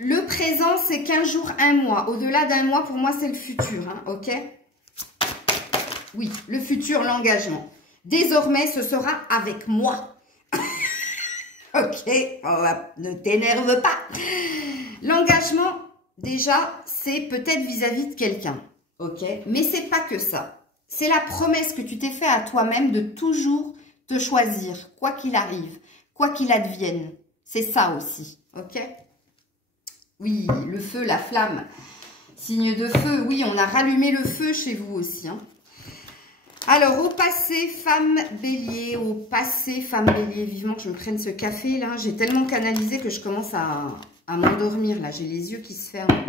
le présent, c'est 15 jours, 1 mois. Au-delà d'un mois, pour moi, c'est le futur. Hein, ok? Oui, le futur, l'engagement. Désormais, ce sera avec moi. Ok, ne t'énerve pas. L'engagement, déjà, c'est peut-être vis-à-vis de quelqu'un. Ok, mais c'est pas que ça. C'est la promesse que tu t'es fait à toi-même de toujours te choisir, quoi qu'il arrive, quoi qu'il advienne. C'est ça aussi, ok? Oui, le feu, la flamme, signe de feu. Oui, on a rallumé le feu chez vous aussi. Hein. Alors, au passé, femme bélier, au passé, femme bélier. Vivement que je me prenne ce café, là. J'ai tellement canalisé que je commence à m'endormir, là. J'ai les yeux qui se ferment.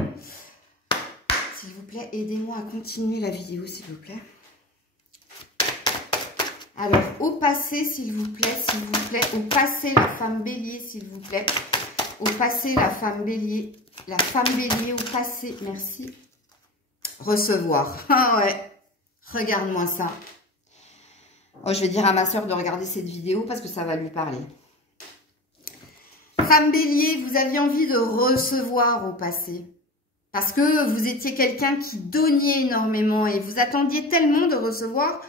S'il vous plaît, aidez-moi à continuer la vidéo, s'il vous plaît. Alors, au passé, s'il vous plaît, au passé, la femme bélier, s'il vous plaît. Au passé, la femme bélier, au passé, merci. Recevoir. Ah ouais, regarde-moi ça. Oh, je vais dire à ma soeur de regarder cette vidéo parce que ça va lui parler. Femme bélier, vous aviez envie de recevoir au passé. Parce que vous étiez quelqu'un qui donniez énormément et vous attendiez tellement de recevoir.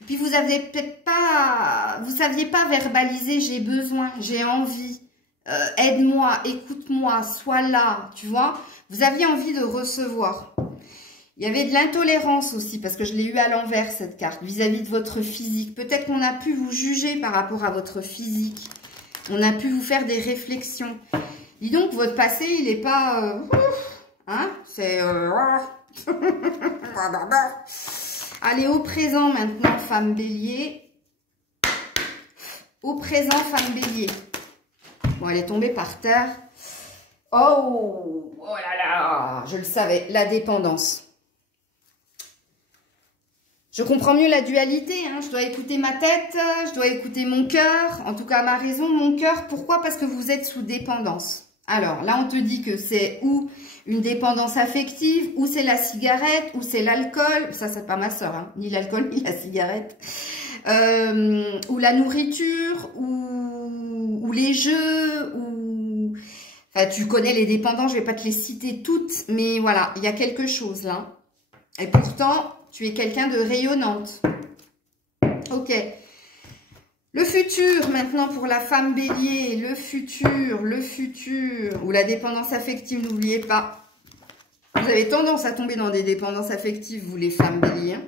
Et puis vous avez peut-être pas, vous saviez pas verbaliser j'ai besoin, j'ai envie, aide-moi, écoute-moi, sois là, tu vois. Vous aviez envie de recevoir. Il y avait de l'intolérance aussi parce que je l'ai eu à l'envers cette carte vis-à-vis de votre physique. Peut-être qu'on a pu vous juger par rapport à votre physique. On a pu vous faire des réflexions. Dis donc, votre passé, il n'est pas... hein? C'est... Allez, au présent maintenant, femme bélier. Au présent, femme bélier. Bon, elle est tombée par terre. Oh, oh là là, je le savais, la dépendance. Je comprends mieux la dualité, hein. Je dois écouter ma tête, je dois écouter mon cœur, en tout cas ma raison, mon cœur. Pourquoi? Parce que vous êtes sous dépendance. Alors là, on te dit que c'est ou une dépendance affective, ou c'est la cigarette, ou c'est l'alcool. Ça, c'est pas ma soeur, hein. Ni l'alcool, ni la cigarette. Ou la nourriture, ou les jeux, ou... Enfin, tu connais les dépendants, je vais pas te les citer toutes, mais voilà, il y a quelque chose là. Et pourtant... Tu es quelqu'un de rayonnante. Ok. Le futur, maintenant, pour la femme bélier. Le futur. Ou la dépendance affective, n'oubliez pas. Vous avez tendance à tomber dans des dépendances affectives, vous, les femmes béliers.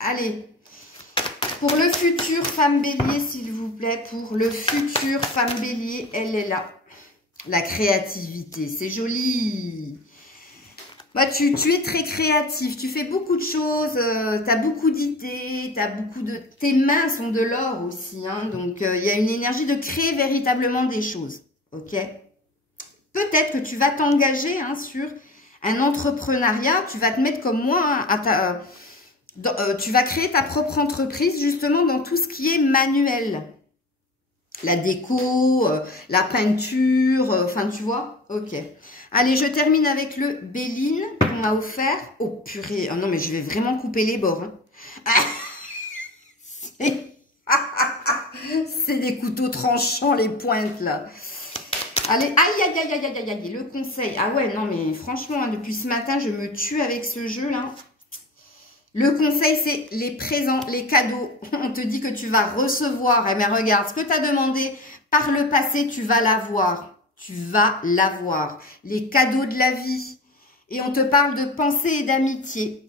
Allez. Pour le futur, femme bélier, s'il vous plaît. Pour le futur, femme bélier, elle est là. La créativité, c'est joli. Bah, tu es très créatif, tu fais beaucoup de choses, tu as beaucoup d'idées, tes mains sont de l'or aussi, hein, donc il y a une énergie de créer véritablement des choses, ok? Peut-être que tu vas t'engager hein, sur un entrepreneuriat, tu vas te mettre comme moi, hein, tu vas créer ta propre entreprise justement dans tout ce qui est manuel. La déco, la peinture, enfin tu vois, ok. Allez, je termine avec le Béline qu'on m'a offert. Oh purée, oh non mais je vais vraiment couper les bords. Hein. C'est des couteaux tranchants les pointes là. Allez, aïe, aïe, aïe, aïe, aïe, aïe, le conseil. Ah ouais, non mais franchement, hein, depuis ce matin, je me tue avec ce jeu là. Le conseil, c'est les présents, les cadeaux. On te dit que tu vas recevoir. Eh bien, regarde, ce que tu as demandé par le passé, tu vas l'avoir. Tu vas l'avoir. Les cadeaux de la vie. Et on te parle de pensée et d'amitié.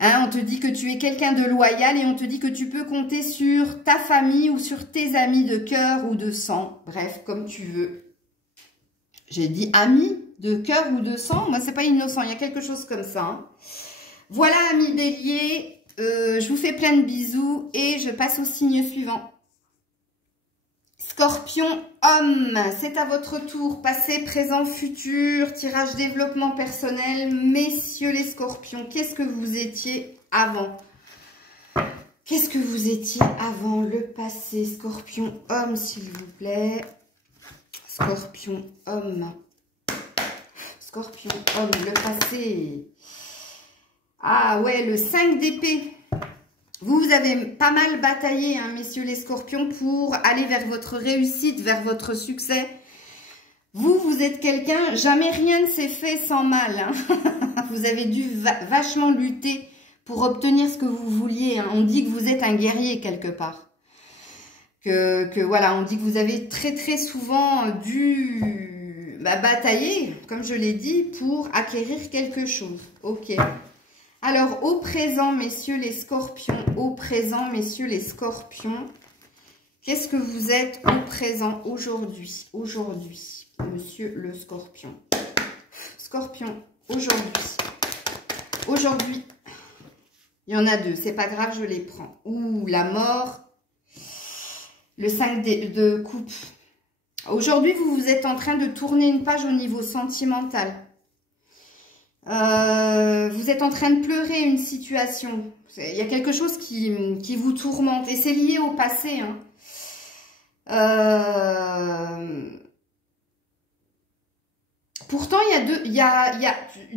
Hein, on te dit que tu es quelqu'un de loyal et on te dit que tu peux compter sur ta famille ou sur tes amis de cœur ou de sang. Bref, comme tu veux. J'ai dit amis de cœur ou de sang. Moi, c'est pas innocent. Il y a quelque chose comme ça. Hein. Voilà, amis bélier, je vous fais plein de bisous et je passe au signe suivant. Scorpion, homme, c'est à votre tour. Passé, présent, futur, tirage développement personnel. Messieurs les scorpions, qu'est-ce que vous étiez avant? Qu'est-ce que vous étiez avant le passé? Scorpion, homme, s'il vous plaît. Scorpion, homme. Scorpion, homme, le passé. Ah ouais, le 5 d'épée. Vous avez pas mal bataillé, hein, messieurs les scorpions, pour aller vers votre réussite, vers votre succès. Vous êtes quelqu'un, jamais rien ne s'est fait sans mal. Hein. Vous avez dû vachement lutter pour obtenir ce que vous vouliez. Hein. On dit que vous êtes un guerrier quelque part. Que voilà, on dit que vous avez très très souvent dû batailler, comme je l'ai dit, pour acquérir quelque chose. Ok. Alors, au présent, messieurs les scorpions, qu'est-ce que vous êtes au présent aujourd'hui, monsieur le scorpion? Scorpion, aujourd'hui, il y en a deux, c'est pas grave, je les prends. Ouh, la mort, le 5 de coupe. Aujourd'hui, vous êtes en train de tourner une page au niveau sentimental. Vous êtes en train de pleurer une situation. Il y a quelque chose qui vous tourmente. Et c'est lié au passé. Hein. Pourtant,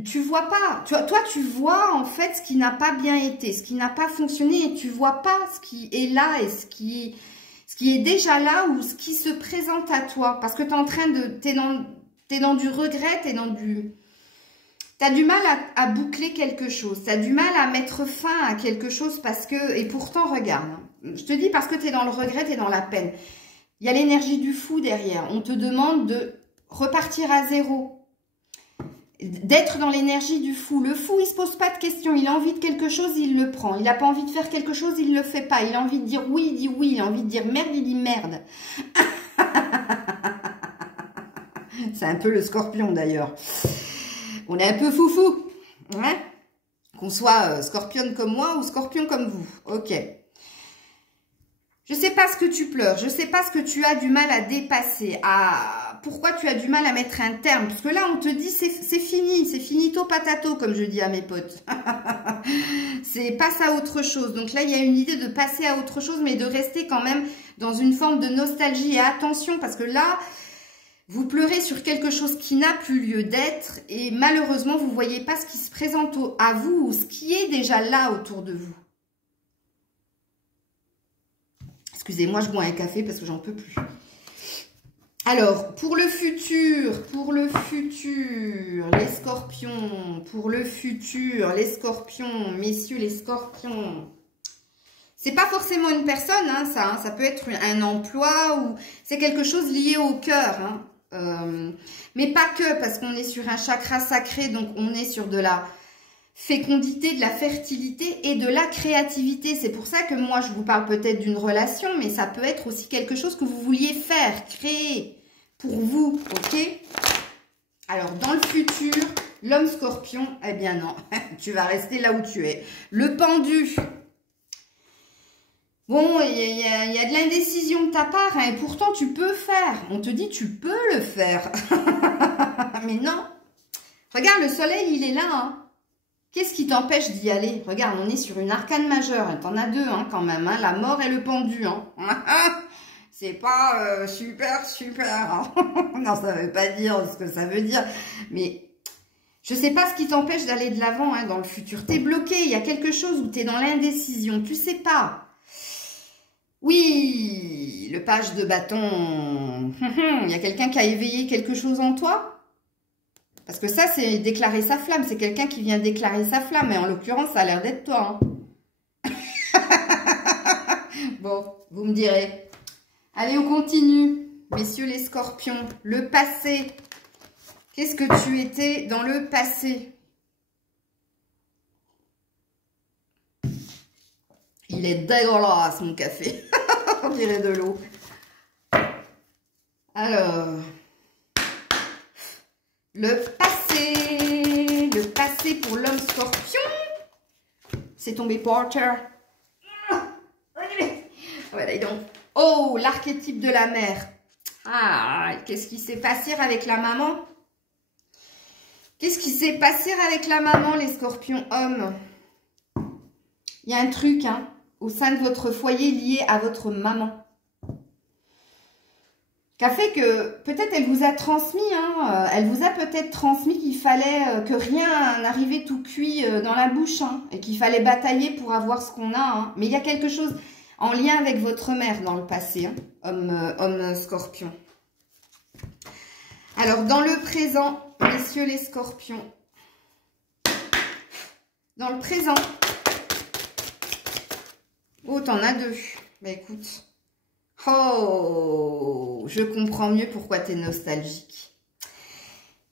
tu vois pas. Toi, tu vois en fait ce qui n'a pas bien été, ce qui n'a pas fonctionné. Et tu vois pas ce qui est là et ce qui est déjà là ou ce qui se présente à toi. Parce que tu es en train de... T'es dans du regret, t'es dans du... T'as du mal à boucler quelque chose. T'as du mal à mettre fin à quelque chose parce que... Et pourtant, regarde. Je te dis parce que t'es dans le regret, t'es dans la peine. Il y a l'énergie du fou derrière. On te demande de repartir à zéro. D'être dans l'énergie du fou. Le fou, il se pose pas de questions. Il a envie de quelque chose, il le prend. Il n'a pas envie de faire quelque chose, il le fait pas. Il a envie de dire oui, il dit oui. Il a envie de dire merde, il dit merde. C'est un peu le scorpion d'ailleurs. On est un peu foufou, hein? Qu'on soit scorpionne comme moi ou scorpion comme vous. Ok. Je sais pas ce que tu pleures, je sais pas ce que tu as du mal à dépasser, pourquoi tu as du mal à mettre un terme. Parce que là, on te dit c'est fini, c'est finito patato, comme je dis à mes potes. C'est passe à autre chose. Donc là, il y a une idée de passer à autre chose, mais de rester quand même dans une forme de nostalgie. Et attention, parce que là, vous pleurez sur quelque chose qui n'a plus lieu d'être. Et malheureusement, vous ne voyez pas ce qui se présente à vous ou ce qui est déjà là autour de vous. Excusez-moi, je bois un café parce que j'en peux plus. Alors, pour le futur, les scorpions, messieurs les scorpions. C'est pas forcément une personne, hein, ça peut être un emploi ou c'est quelque chose lié au cœur. Hein. Mais pas que, parce qu'on est sur un chakra sacré, donc on est sur de la fécondité, de la fertilité et de la créativité. C'est pour ça que moi, je vous parle peut-être d'une relation, mais ça peut être aussi quelque chose que vous vouliez faire, créer pour vous, ok? Alors, dans le futur, l'homme scorpion, eh bien non, tu vas rester là où tu es. Le pendu. Bon, il y a de l'indécision de ta part, hein, et pourtant tu peux faire. On te dit tu peux le faire. Mais non. Regarde, le soleil, il est là, hein. Qu'est-ce qui t'empêche d'y aller? Regarde, on est sur une arcane majeure. T'en as deux, hein, quand même. Hein, la mort et le pendu. Hein. C'est pas super. Hein. Non, ça veut pas dire ce que ça veut dire. Mais je sais pas ce qui t'empêche d'aller de l'avant, hein, dans le futur. T'es bloqué. Il y a quelque chose où t'es dans l'indécision. Tu sais pas. Oui, le page de bâton. Il y a quelqu'un qui a éveillé quelque chose en toi? Parce que ça, c'est déclarer sa flamme. C'est quelqu'un qui vient déclarer sa flamme. Et en l'occurrence, ça a l'air d'être toi. Hein. Bon, vous me direz. Allez, on continue. Messieurs les scorpions, le passé. Qu'est-ce que tu étais dans le passé? Il est dégueulasse, mon café. On dirait de l'eau. Alors... Le passé pour l'homme scorpion. C'est tombé par terre. Voilà, et donc. Oh, l'archétype de la mère. Ah, qu'est-ce qui s'est passé avec la maman? Qu'est-ce qui s'est passé avec la maman, les scorpions hommes? Il y a un truc, hein, au sein de votre foyer lié à votre maman. Qu'a fait que peut-être elle vous a transmis, hein, elle vous a peut-être transmis qu'il fallait que rien n'arrivait tout cuit dans la bouche, hein, et qu'il fallait batailler pour avoir ce qu'on a. Hein. Mais il y a quelque chose en lien avec votre mère dans le passé, hein, homme scorpion. Alors, dans le présent, messieurs les scorpions, dans le présent, oh, t'en as deux, bah écoute... Oh, je comprends mieux pourquoi tu es nostalgique.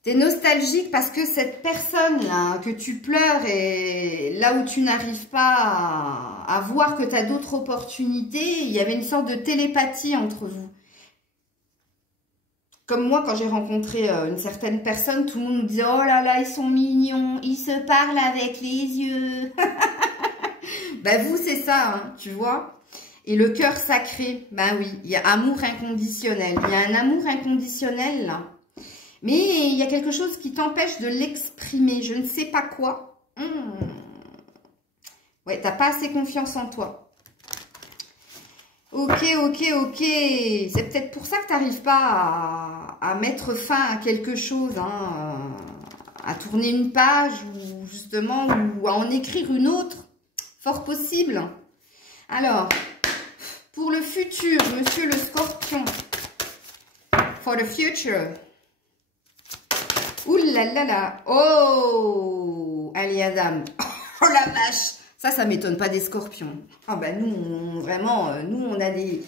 Tu es nostalgique parce que cette personne-là que tu pleures et là où tu n'arrives pas à voir que tu as d'autres opportunités, il y avait une sorte de télépathie entre vous. Comme moi, quand j'ai rencontré une certaine personne, tout le monde me disait « Oh là là, ils sont mignons, ils se parlent avec les yeux. » Ben vous, c'est ça, hein, tu vois. Et le cœur sacré, ben oui, il y a amour inconditionnel. Il y a un amour inconditionnel là. Mais il y a quelque chose qui t'empêche de l'exprimer. Je ne sais pas quoi. Ouais, t'as pas assez confiance en toi. Ok. C'est peut-être pour ça que tu n'arrives pas à mettre fin à quelque chose. Hein, à tourner une page ou justement ou à en écrire une autre. Fort possible. Alors... Pour le futur, monsieur le scorpion. For the future. Ouh là là là. Oh, Ali Adam. Oh la vache. Ça m'étonne pas des scorpions. Ah ben nous, vraiment, nous on a des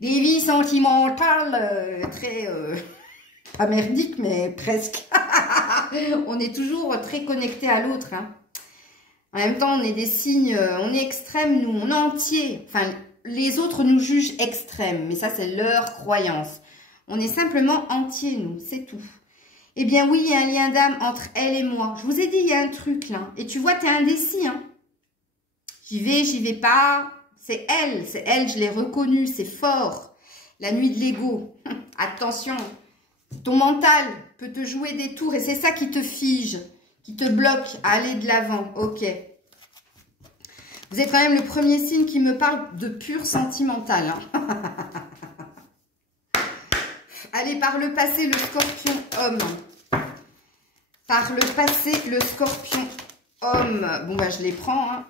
vies sentimentales très... pas merdiques, mais presque. On est toujours très connectés à l'autre. Hein. En même temps, on est des signes, on est extrêmes, nous, on est entiers. Enfin... Les autres nous jugent extrêmes, mais ça, c'est leur croyance. On est simplement entiers, nous, c'est tout. Eh bien, oui, il y a un lien d'âme entre elle et moi. Je vous ai dit, il y a un truc, là. Et tu vois, tu es indécis, hein. J'y vais pas. C'est elle, je l'ai reconnue, c'est fort. La nuit de l'ego. Attention, ton mental peut te jouer des tours et c'est ça qui te fige, qui te bloque à aller de l'avant. Ok. Vous êtes quand même le premier signe qui me parle de pur sentimental. Hein. Allez, par le passé, le scorpion homme. Par le passé, le scorpion homme. Bon, bah, je les prends. Hein.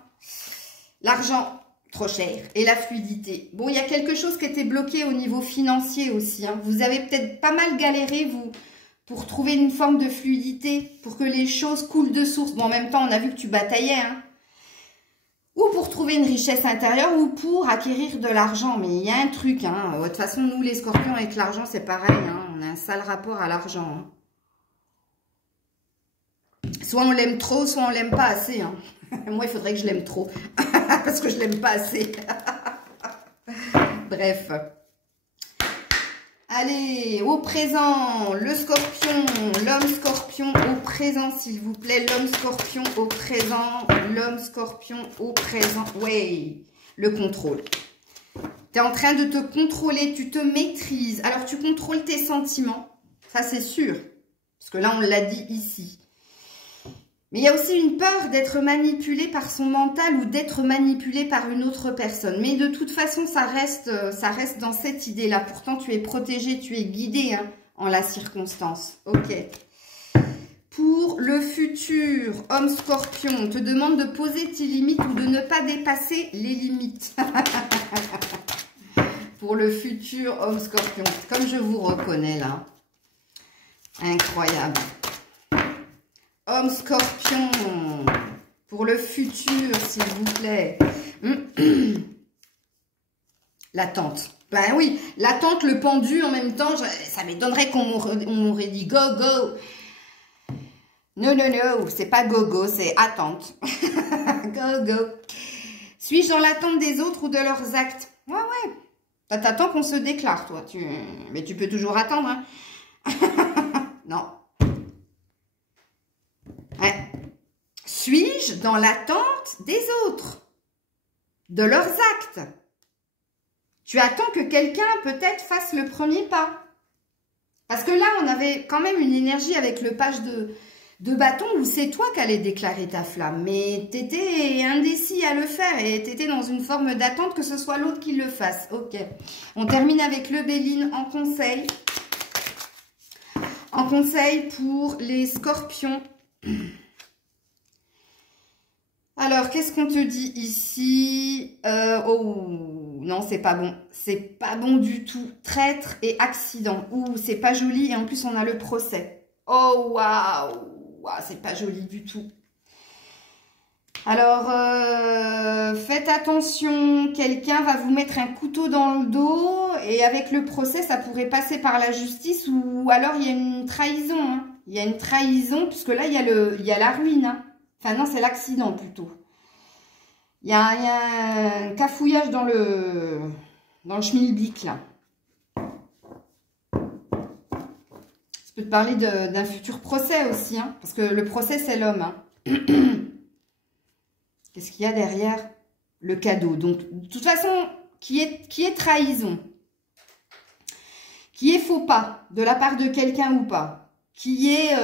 L'argent, trop cher. Et la fluidité. Bon, il y a quelque chose qui était bloqué au niveau financier aussi. Hein. Vous avez peut-être pas mal galéré, vous, pour trouver une forme de fluidité, pour que les choses coulent de source. Bon, en même temps, on a vu que tu bataillais, hein. Ou pour trouver une richesse intérieure, ou pour acquérir de l'argent. Mais il y a un truc, hein. De toute façon, nous, les scorpions, avec l'argent, c'est pareil, hein. On a un sale rapport à l'argent, hein. Soit on l'aime trop, soit on l'aime pas assez, hein. Moi, il faudrait que je l'aime trop. Parce que je l'aime pas assez. Bref. Allez, au présent, le scorpion, l'homme scorpion au présent, s'il vous plaît. L'homme scorpion au présent, l'homme scorpion au présent. Ouais, le contrôle. Tu es en train de te contrôler, tu te maîtrises. Alors, tu contrôles tes sentiments, ça c'est sûr. Parce que là, on l'a dit ici. Mais il y a aussi une peur d'être manipulé par son mental ou d'être manipulé par une autre personne. Mais de toute façon, ça reste dans cette idée-là. Pourtant, tu es protégé, tu es guidé, hein, en la circonstance. Ok. Pour le futur, homme scorpion, on te demande de poser tes limites ou de ne pas dépasser les limites. Pour le futur, homme scorpion. Comme je vous reconnais là. Incroyable. Homme scorpion, pour le futur, s'il vous plaît. L'attente. Ben oui, l'attente, le pendu en même temps, ça m'étonnerait qu'on m'aurait dit go, go. Non, non, non, c'est pas go, go, c'est attente. Go, go. Suis-je dans l'attente des autres ou de leurs actes? Ouais, ouais. T'attends qu'on se déclare, toi. Mais tu peux toujours attendre, hein. Non. Ouais. Suis-je dans l'attente des autres, de leurs actes? Tu attends que quelqu'un peut-être fasse le premier pas. Parce que là, on avait quand même une énergie avec le page de bâton où c'est toi qui allais déclarer ta flamme. Mais tu étais indécis à le faire et tu étais dans une forme d'attente que ce soit l'autre qui le fasse. Ok. On termine avec le Béline en conseil. En conseil pour les scorpions. Alors, qu'est-ce qu'on te dit ici? Oh, non, c'est pas bon. C'est pas bon du tout. Traître et accident. Ouh, c'est pas joli. Et en plus, on a le procès. Oh, waouh. C'est pas joli du tout. Alors, faites attention. Quelqu'un va vous mettre un couteau dans le dos. Et avec le procès, ça pourrait passer par la justice. Ou alors, il y a une trahison. Hein. Il y a une trahison, puisque là, il y a la ruine. Hein. Enfin, non, c'est l'accident, plutôt. Il y a un cafouillage dans le schmilblick, là. Ça peut te parler d'un futur procès aussi, hein, parce que le procès, c'est l'homme. Hein. Qu'est-ce qu'il y a derrière? Le cadeau. Donc, de toute façon, qui est trahison? Qui est faux pas, de la part de quelqu'un ou pas? Qui est...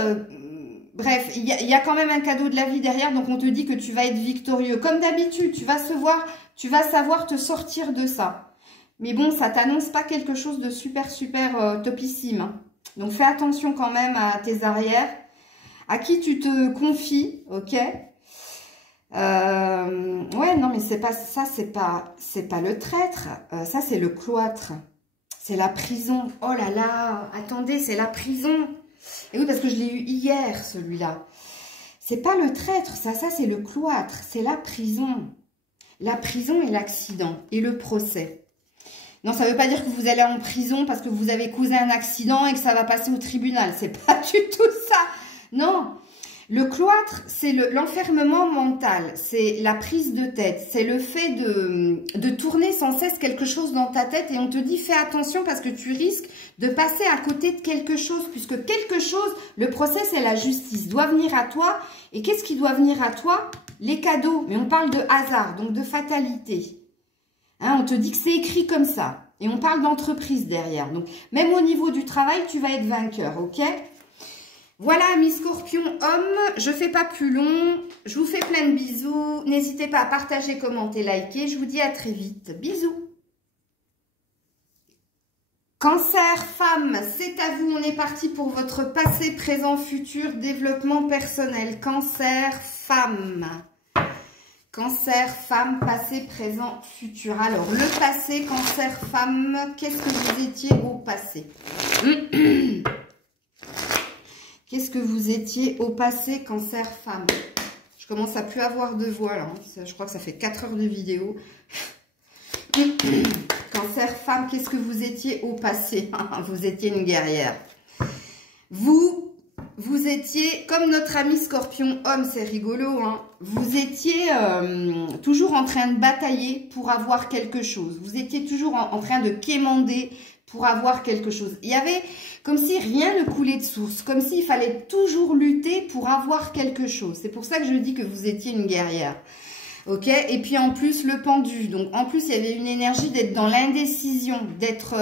bref, il y a quand même un cadeau de la vie derrière, donc on te dit que tu vas être victorieux. Comme d'habitude, tu vas savoir te sortir de ça. Mais bon, ça t'annonce pas quelque chose de super, super topissime. Hein. Donc fais attention quand même à tes arrières. À qui tu te confies, ok? Ouais, non, mais c'est pas ça, c'est pas le traître. Ça, c'est le cloître. C'est la prison. Oh là là, attendez, c'est la prison. Et oui, parce que je l'ai eu hier, celui-là. C'est pas le traître, ça c'est le cloître. C'est la prison. La prison et l'accident. Et le procès. Non, ça ne veut pas dire que vous allez en prison parce que vous avez causé un accident et que ça va passer au tribunal. C'est pas du tout ça. Non. Le cloître, c'est l'enfermement mental. C'est la prise de tête. C'est le fait de tourner sans cesse quelque chose dans ta tête. Et on te dit, fais attention parce que tu risques de passer à côté de quelque chose. Puisque quelque chose, le procès, c'est la justice, doit venir à toi. Et qu'est-ce qui doit venir à toi? Les cadeaux. Mais on parle de hasard, donc de fatalité. Hein, on te dit que c'est écrit comme ça. Et on parle d'entreprise derrière. Donc, même au niveau du travail, tu vas être vainqueur, ok? Voilà, mes scorpions hommes. Je fais pas plus long. Je vous fais plein de bisous. N'hésitez pas à partager, commenter, liker. Je vous dis à très vite. Bisous. Cancer, femme, c'est à vous. On est parti pour votre passé, présent, futur, développement personnel. Cancer, femme. Cancer, femme, passé, présent, futur. Alors, le passé, cancer, femme, qu'est-ce que vous étiez au passé? Qu'est-ce que vous étiez au passé, cancer, femme? Je commence à plus avoir de voix, là. Je crois que ça fait 4 heures de vidéo. Cancer, femme, qu'est-ce que vous étiez au passé? Vous étiez une guerrière. Vous étiez, comme notre ami scorpion homme, c'est rigolo, hein, vous étiez toujours en train de batailler pour avoir quelque chose. Vous étiez toujours en train de quémander pour avoir quelque chose. Il y avait comme si rien ne coulait de source, comme s'il fallait toujours lutter pour avoir quelque chose. C'est pour ça que je dis que vous étiez une guerrière. Ok, et puis en plus le pendu. Donc en plus il y avait une énergie d'être dans l'indécision, d'être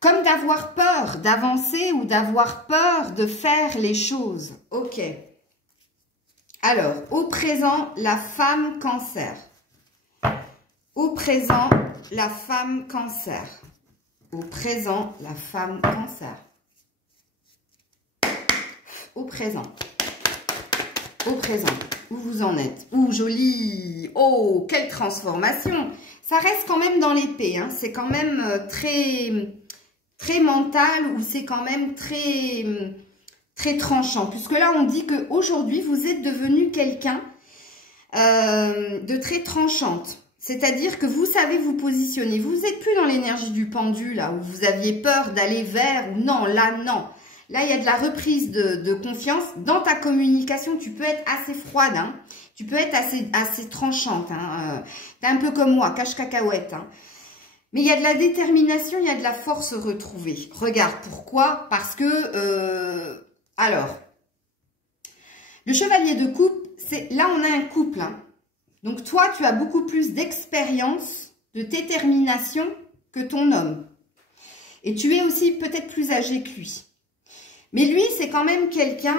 comme d'avoir peur d'avancer ou d'avoir peur de faire les choses. Ok. Alors au présent la femme cancer. Au présent la femme cancer. Au présent la femme cancer. Au présent. Au présent. Où vous en êtes? Ouh, joli! Oh, quelle transformation! Ça reste quand même dans l'épée, hein. C'est quand même très mental ou c'est quand même très tranchant. Puisque là, on dit qu'aujourd'hui, vous êtes devenu quelqu'un de très tranchante. C'est-à-dire que vous savez vous positionner. Vous n'êtes plus dans l'énergie du pendu, là, où vous aviez peur d'aller vers ou non, là, non. Là, il y a de la reprise de confiance. Dans ta communication, tu peux être assez froide. Hein. Tu peux être assez tranchante. Hein. T'es un peu comme moi, cache-cacahuète. Hein. Mais il y a de la détermination, il y a de la force retrouvée. Regarde, pourquoi? Parce que... alors, le chevalier de coupe, là, on a un couple. Hein. Donc, toi, tu as beaucoup plus d'expérience, de détermination que ton homme. Et tu es aussi peut-être plus âgé que lui. Mais lui, c'est quand même quelqu'un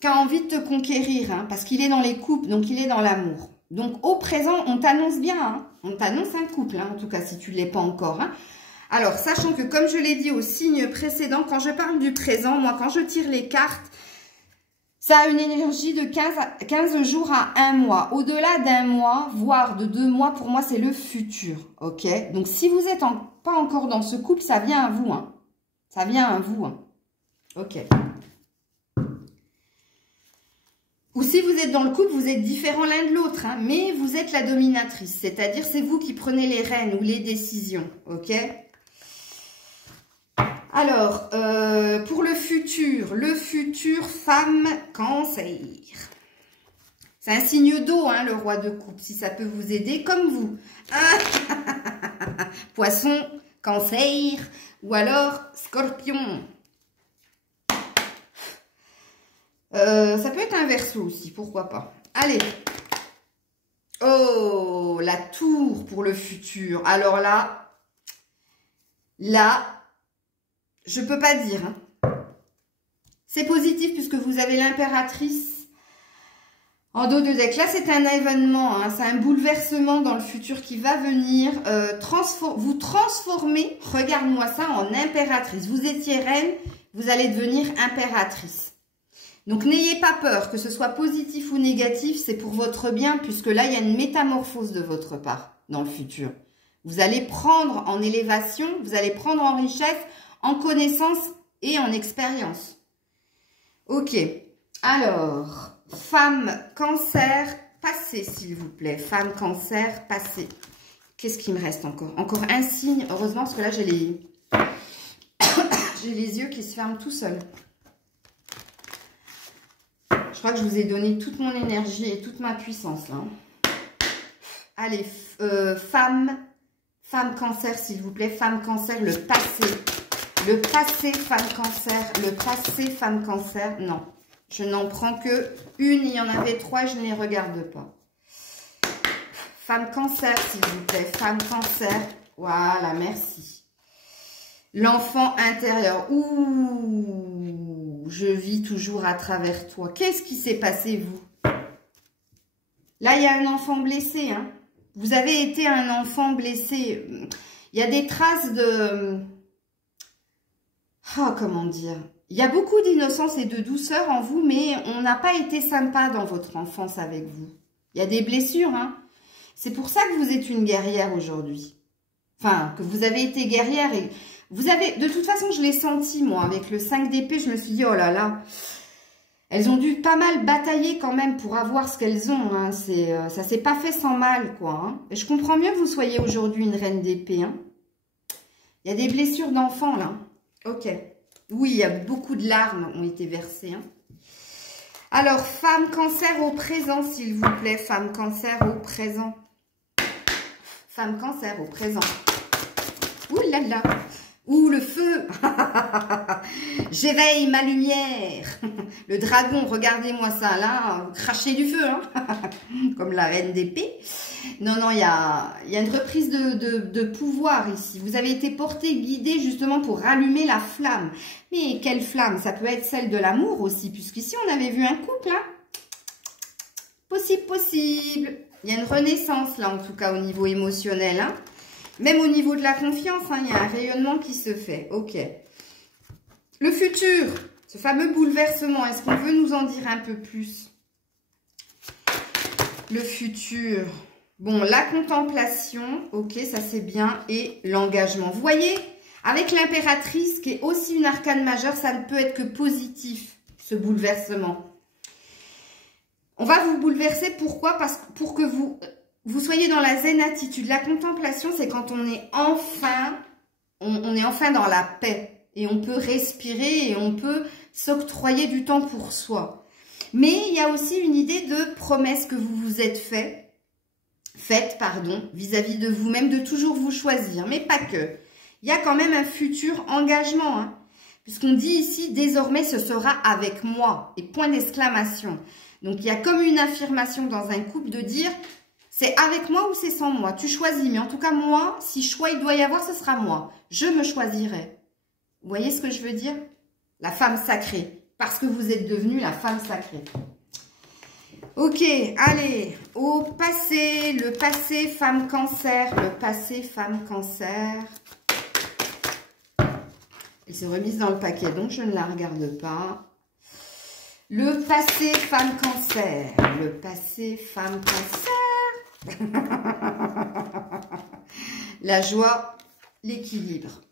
qui a envie de te conquérir, hein, parce qu'il est dans les couples, donc il est dans l'amour. Donc, au présent, on t'annonce bien, hein, on t'annonce un couple, hein, en tout cas, si tu ne l'es pas encore. Hein. Alors, sachant que, comme je l'ai dit au signe précédent, quand je parle du présent, moi, quand je tire les cartes, ça a une énergie de 15 jours à 1 mois. Au-delà d'1 mois, voire de 2 mois, pour moi, c'est le futur, ok? Donc, si vous n'êtes pas encore dans ce couple, ça vient à vous, hein. Ça vient à vous, hein. Ok. Ou si vous êtes dans le couple, vous êtes différents l'un de l'autre, hein, mais vous êtes la dominatrice. C'est-à-dire, c'est vous qui prenez les rênes ou les décisions. Ok. Alors, pour le futur femme cancer. C'est un signe d'eau, hein, le roi de coupe, si ça peut vous aider, comme vous. Poisson, cancer, ou alors scorpion. Ça peut être un verseau aussi, pourquoi pas. Allez. Oh, la tour pour le futur. Alors là, je peux pas dire. Hein. C'est positif puisque vous avez l'impératrice en dos de deck. Là, c'est un événement, hein, c'est un bouleversement dans le futur qui va venir. Vous transformer, regarde-moi ça, en impératrice. Vous étiez reine, vous allez devenir impératrice. Donc, n'ayez pas peur, que ce soit positif ou négatif, c'est pour votre bien, puisque là, il y a une métamorphose de votre part dans le futur. Vous allez prendre en élévation, vous allez prendre en richesse, en connaissance et en expérience. Ok. Alors, femme cancer, passé, s'il vous plaît. Femme cancer, passé. Qu'est-ce qui me reste encore? Encore un signe, heureusement, parce que là, j'ai les yeux qui se ferment tout seuls. Je crois que je vous ai donné toute mon énergie et toute ma puissance, là. Allez, femme cancer, s'il vous plaît. Femme cancer, le passé. Le passé, femme cancer. Le passé, femme cancer. Non, je n'en prends que une. Il y en avait 3, je ne les regarde pas. Femme cancer, s'il vous plaît. Femme cancer. Voilà, merci. L'enfant intérieur. Ouh, je vis toujours à travers toi. Qu'est-ce qui s'est passé, vous? Là, il y a un enfant blessé. Hein. Vous avez été un enfant blessé. Il y a des traces de... Oh, comment dire? Il y a beaucoup d'innocence et de douceur en vous, mais on n'a pas été sympa dans votre enfance avec vous. Il y a des blessures, hein. C'est pour ça que vous êtes une guerrière aujourd'hui. Enfin, que vous avez été guerrière et... Vous avez... De toute façon, je l'ai senti, moi, avec le 5 d'épée, je me suis dit, oh là là... Elles ont dû pas mal batailler quand même pour avoir ce qu'elles ont. Hein. Ça s'est pas fait sans mal, quoi. Hein. Et je comprends mieux que vous soyez aujourd'hui une reine d'épée. Hein. Il y a des blessures d'enfants, là. Ok. Oui, il y a beaucoup de larmes ont été versées. Hein. Alors, femme cancer au présent, s'il vous plaît. Femme cancer au présent. Femme cancer au présent. Ouh là là. Ouh, le feu. J'éveille ma lumière. Le dragon, regardez-moi ça, là. Crachez du feu, hein. Comme la reine d'épée. Non, non, il y a une reprise de pouvoir ici. Vous avez été porté, guidé, justement, pour rallumer la flamme. Mais quelle flamme? Ça peut être celle de l'amour aussi, puisqu'ici, on avait vu un couple, hein. Possible, possible. Il y a une renaissance, là, en tout cas, au niveau émotionnel, hein. Même au niveau de la confiance, hein, il y a un rayonnement qui se fait. Ok. Le futur, ce fameux bouleversement, est-ce qu'on veut nous en dire un peu plus? Le futur. Bon, la contemplation, ok, ça c'est bien. Et l'engagement. Vous voyez, avec l'impératrice, qui est aussi une arcane majeure, ça ne peut être que positif, ce bouleversement. On va vous bouleverser, pourquoi? Parce que pour que vous soyez dans la zen attitude. La contemplation, c'est quand on est enfin, on est enfin dans la paix. Et on peut respirer et on peut s'octroyer du temps pour soi. Mais il y a aussi une idée de promesse que vous vous êtes faite, vis-à-vis de vous-même, de toujours vous choisir. Mais pas que. Il y a quand même un futur engagement. Hein, puisqu'on dit ici, désormais, ce sera avec moi. Et point d'exclamation. Donc, il y a comme une affirmation dans un couple de dire... C'est avec moi ou c'est sans moi? Tu choisis. Mais en tout cas, moi, si choix il doit y avoir, ce sera moi. Je me choisirai. Vous voyez ce que je veux dire? La femme sacrée. Parce que vous êtes devenue la femme sacrée. Ok, allez. Au passé, le passé, femme cancer. Le passé, femme cancer. Elle s'est remise dans le paquet, donc je ne la regarde pas. Le passé, femme cancer. Le passé, femme cancer. La joie, l'équilibre.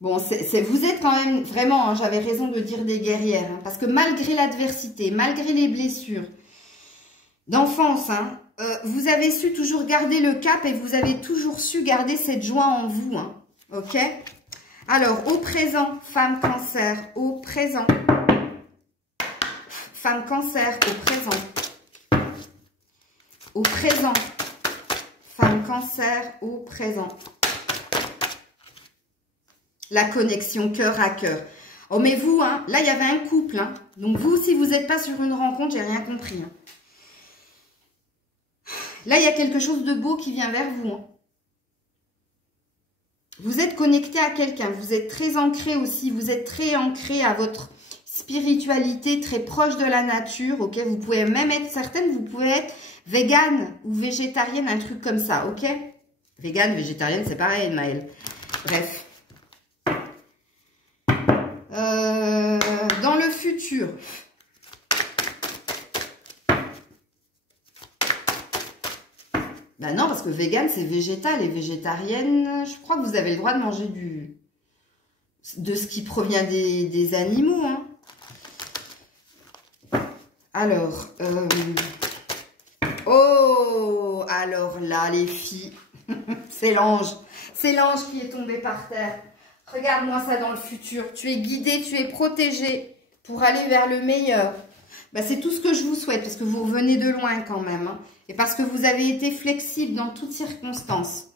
Bon, vous êtes quand même vraiment, hein, j'avais raison de dire des guerrières, hein, parce que malgré l'adversité, malgré les blessures d'enfance, hein, vous avez su toujours garder le cap et vous avez toujours su garder cette joie en vous. Hein, ok? Alors, au présent, femme cancer, au présent. Femme cancer, au présent. Au présent. Femme cancer, au présent. La connexion cœur à cœur. Oh, mais vous, hein, là, il y avait un couple. Hein. Donc, vous, si vous n'êtes pas sur une rencontre, j'ai rien compris. Hein. Là, il y a quelque chose de beau qui vient vers vous. Hein. Vous êtes connecté à quelqu'un. Vous êtes très ancré aussi. Vous êtes très ancré à votre spiritualité, très proche de la nature. Ok, vous pouvez même être certaine, vous pouvez être végane ou végétarienne, un truc comme ça. Ok, végane, végétarienne, c'est pareil, Maëlle. Bref. Dans le futur. Ben non, parce que végane, c'est végétal et végétarienne, je crois que vous avez le droit de manger de ce qui provient des animaux. Hein. Alors, oh, alors là, les filles, c'est l'ange qui est tombé par terre. Regarde-moi ça dans le futur. Tu es guidée, tu es protégée pour aller vers le meilleur. Ben, c'est tout ce que je vous souhaite parce que vous revenez de loin quand même. Hein, et parce que vous avez été flexible dans toutes circonstances.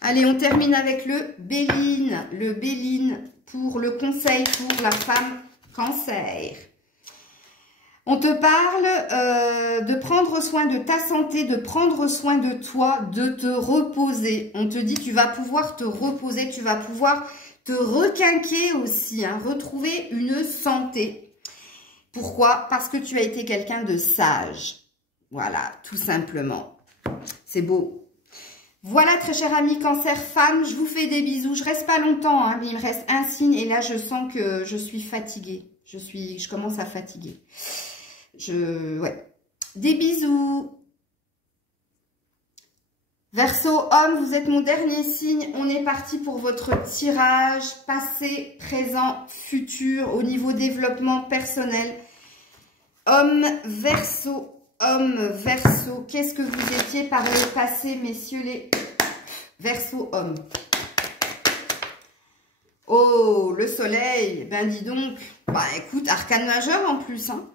Allez, on termine avec le Béline. Le Béline pour le conseil pour la femme cancer. On te parle de prendre soin de ta santé, de prendre soin de toi, de te reposer. On te dit tu vas pouvoir te reposer, tu vas pouvoir te requinquer aussi, hein, retrouver une santé. Pourquoi? Parce que tu as été quelqu'un de sage. Voilà, tout simplement. C'est beau. Voilà, très cher ami Cancer femme, je vous fais des bisous. Je reste pas longtemps, hein, mais il me reste un signe et là, je sens que je suis fatiguée. Je commence à fatiguer. Ouais. Des bisous. Verseau homme, vous êtes mon dernier signe. On est parti pour votre tirage passé, présent, futur au niveau développement personnel. Homme, Verseau. Homme, Verseau, qu'est-ce que vous étiez par le passé, messieurs les Verseau hommes? Oh, le soleil, ben dis donc. Bah écoute, arcane majeur en plus. Hein.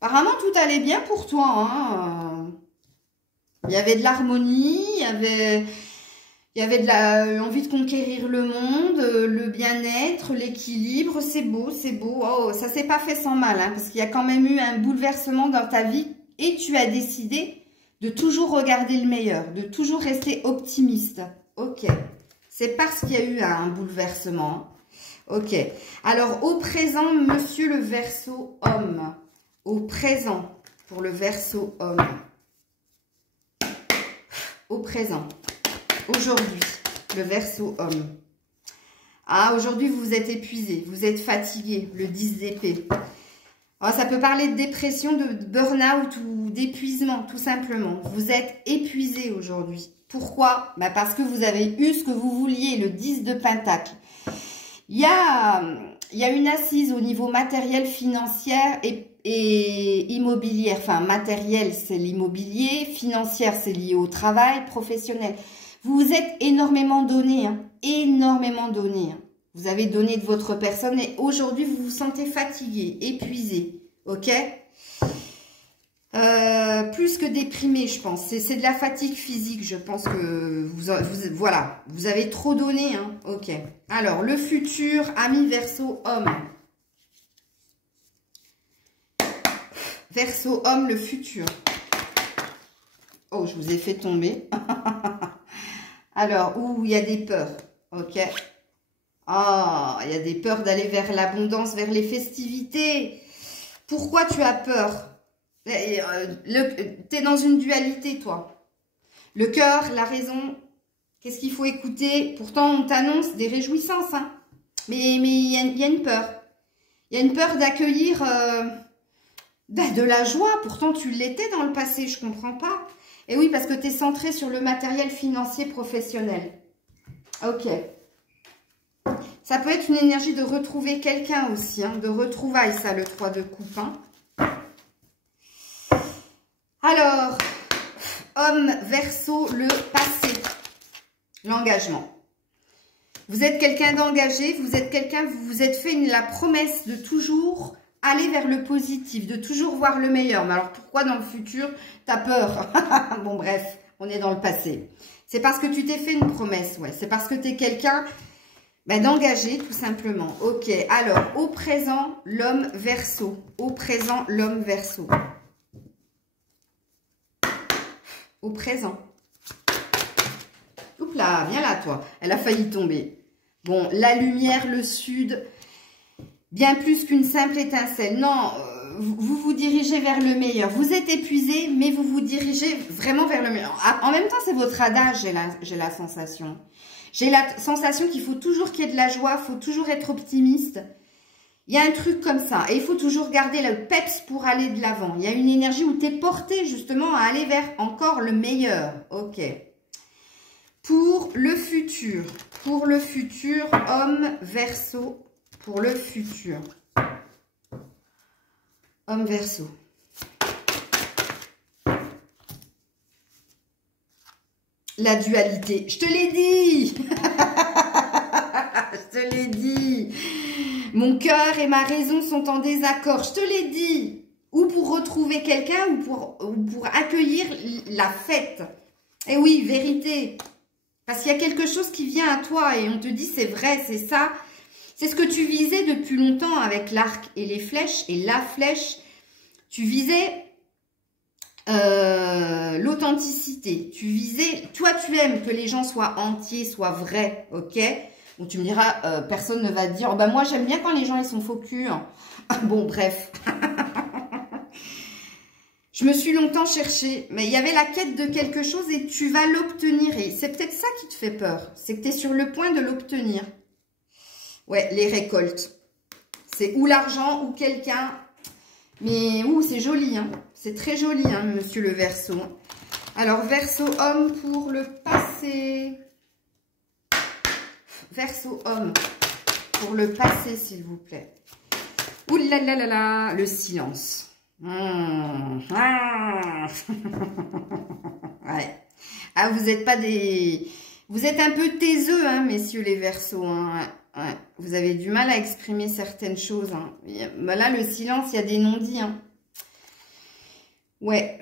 Apparemment, tout allait bien pour toi. Hein. Il y avait de l'harmonie, il y avait de la envie de conquérir le monde, le bien-être, l'équilibre. C'est beau, c'est beau. Oh, ça s'est pas fait sans mal, hein, parce qu'il y a quand même eu un bouleversement dans ta vie. Et tu as décidé de toujours regarder le meilleur, de toujours rester optimiste. Ok. C'est parce qu'il y a eu un bouleversement. Ok. Alors, au présent, monsieur le Verseau homme. Au présent, pour le Verseau homme. Au présent. Aujourd'hui, le Verseau homme. Ah, aujourd'hui, vous êtes épuisé. Vous êtes fatigué. Le 10 d'épée. Alors, ça peut parler de dépression, de burn-out ou d'épuisement, tout simplement. Vous êtes épuisé aujourd'hui. Pourquoi? Bah parce que vous avez eu ce que vous vouliez, le 10 de Pentacle. Il y a une assise au niveau matériel, financière et immobilière. Enfin, matériel, c'est l'immobilier. Financière, c'est lié au travail, professionnel. Vous vous êtes énormément donné, hein, énormément donné, hein. Vous avez donné de votre personne et aujourd'hui, vous vous sentez fatigué, épuisé, ok? Plus que déprimé, je pense. C'est de la fatigue physique, je pense que voilà, vous avez trop donné, hein, ok. Alors, le futur, ami Verseau homme. Verseau homme, le futur. Oh, je vous ai fait tomber. Alors, il y a des peurs, ok? Ah, il y a des peurs d'aller vers l'abondance, vers les festivités. Pourquoi tu as peur? Tu es dans une dualité, toi. Le cœur, la raison, qu'est-ce qu'il faut écouter? Pourtant, on t'annonce des réjouissances. Hein. Mais il y a une peur. Il y a une peur d'accueillir de la joie. Pourtant, tu l'étais dans le passé, je ne comprends pas. Et oui, parce que tu es centré sur le matériel financier professionnel. Ok. Ça peut être une énergie de retrouver quelqu'un aussi, hein, de retrouvailles, ça, le 3 de coupe. Hein. Alors, homme, Verseau, le passé, l'engagement. Vous êtes quelqu'un d'engagé, vous êtes quelqu'un, vous vous êtes fait la promesse de toujours aller vers le positif, de toujours voir le meilleur. Mais alors, pourquoi dans le futur, tu as peur? Bon, bref, on est dans le passé. C'est parce que tu t'es fait une promesse, ouais. C'est parce que tu es quelqu'un... d'engager, tout simplement. Ok, alors, au présent, l'homme Verseau. Au présent, l'homme Verseau. Au présent. Oups là, viens là, toi. Elle a failli tomber. Bon, la lumière, le sud, bien plus qu'une simple étincelle. Non, vous vous dirigez vers le meilleur. Vous êtes épuisé, mais vous vous dirigez vraiment vers le meilleur. En même temps, c'est votre adage, j'ai la sensation. J'ai la sensation qu'il faut toujours qu'il y ait de la joie, il faut toujours être optimiste. Il y a un truc comme ça. Et il faut toujours garder le peps pour aller de l'avant. Il y a une énergie où tu es porté justement à aller vers encore le meilleur. Ok. Pour le futur, homme Verseau, pour le futur. Homme Verseau. La dualité. Je te l'ai dit. Je te l'ai dit. Mon cœur et ma raison sont en désaccord. Je te l'ai dit. Ou pour retrouver quelqu'un ou pour accueillir la fête. Et oui, vérité. Parce qu'il y a quelque chose qui vient à toi et on te dit c'est vrai, c'est ça. C'est ce que tu visais depuis longtemps avec l'arc et les flèches. Et la flèche, Tu visais l'authenticité. Tu visais, toi tu aimes que les gens soient entiers, soient vrais, ok? Bon, tu me diras, personne ne va te dire, oh, bah moi j'aime bien quand les gens ils sont faux cul. Bon, bref. Je me suis longtemps cherchée, mais il y avait la quête de quelque chose et tu vas l'obtenir. Et c'est peut-être ça qui te fait peur. C'est que tu es sur le point de l'obtenir. Ouais, les récoltes. C'est ou l'argent ou quelqu'un. Mais c'est joli, hein. C'est très joli, hein, monsieur le Verseau. Alors, Verseau homme pour le passé. Verseau homme pour le passé, s'il vous plaît. Ouh là là là là, le silence. Ah. Ouais. Ah, vous n'êtes pas des... Vous êtes un peu taiseux, hein, messieurs les Verseaux. Hein. Ouais. Vous avez du mal à exprimer certaines choses. Hein. Là, le silence, il y a des non-dits. Hein. Ouais.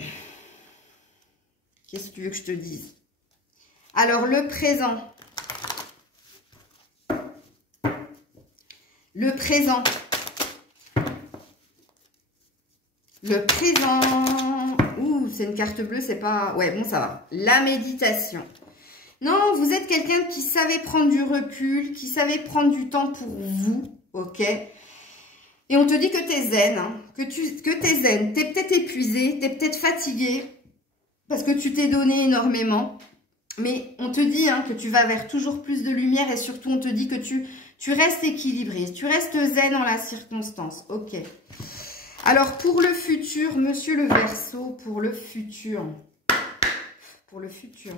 Qu'est-ce que tu veux que je te dise? Alors, le présent. Le présent. Le présent. Ouh, c'est une carte bleue, c'est pas... Ouais, bon, ça va. La méditation. Non, vous êtes quelqu'un qui savait prendre du recul, qui savait prendre du temps pour vous, ok? Et on te dit que t'es zen, hein, que t'es zen. T'es peut-être épuisé, t'es peut-être fatigué, parce que tu t'es donné énormément. Mais on te dit hein, que tu vas vers toujours plus de lumière et surtout on te dit que tu restes équilibré, tu restes zen dans la circonstance, ok? Alors, pour le futur, monsieur le Verseau, pour le futur. Pour le futur.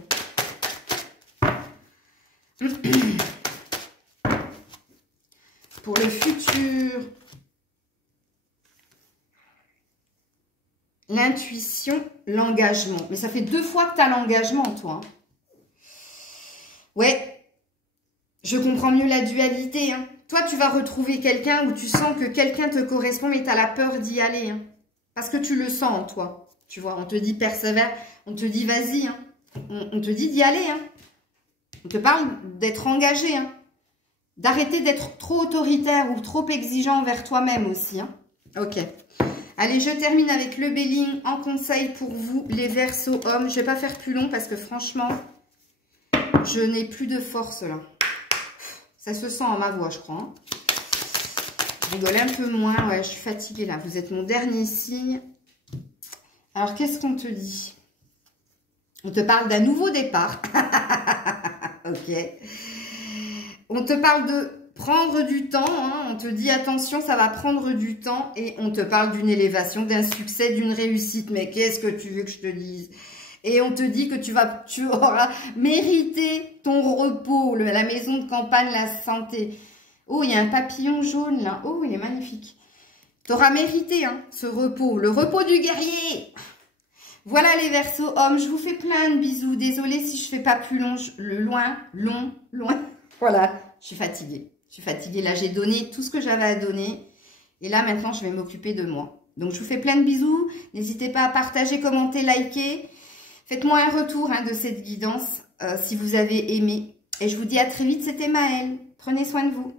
Pour le futur. L'intuition, l'engagement. Mais ça fait 2 fois que tu as l'engagement, toi. Hein. Ouais. Je comprends mieux la dualité, hein. Toi, tu vas retrouver quelqu'un où tu sens que quelqu'un te correspond, mais tu as la peur d'y aller. Hein. Parce que tu le sens en toi. Tu vois, on te dit persévère, on te dit vas-y. Hein. On te dit d'y aller. Hein. On te parle d'être engagé. Hein. D'arrêter d'être trop autoritaire ou trop exigeant envers toi-même aussi. Hein. Ok. Allez, je termine avec le Béling en conseil pour vous, les Verseaux hommes. Je ne vais pas faire plus long parce que franchement, je n'ai plus de force là. Ça se sent en ma voix, je crois. Hein. Je rigole un peu moins. Ouais, je suis fatiguée là. Vous êtes mon dernier signe. Alors, qu'est-ce qu'on te dit? On te parle d'un nouveau départ. Ok. On te parle de prendre du temps. Hein. On te dit, attention, ça va prendre du temps. Et on te parle d'une élévation, d'un succès, d'une réussite. Mais qu'est-ce que tu veux que je te dise? Et on te dit que tu auras mérité ton repos, la maison de campagne, la santé. Oh, il y a un papillon jaune là. Oh, il est magnifique. Tu auras mérité hein, ce repos, le repos du guerrier. Voilà les Verseaux hommes, je vous fais plein de bisous. Désolée si je fais pas plus long, long. Voilà, je suis fatiguée. Je suis fatiguée. Là, j'ai donné tout ce que j'avais à donner. Et là, maintenant, je vais m'occuper de moi. Donc, je vous fais plein de bisous. N'hésitez pas à partager, commenter, liker. Faites-moi un retour hein, de cette guidance si vous avez aimé. Et je vous dis à très vite, c'était Maëlle. Prenez soin de vous.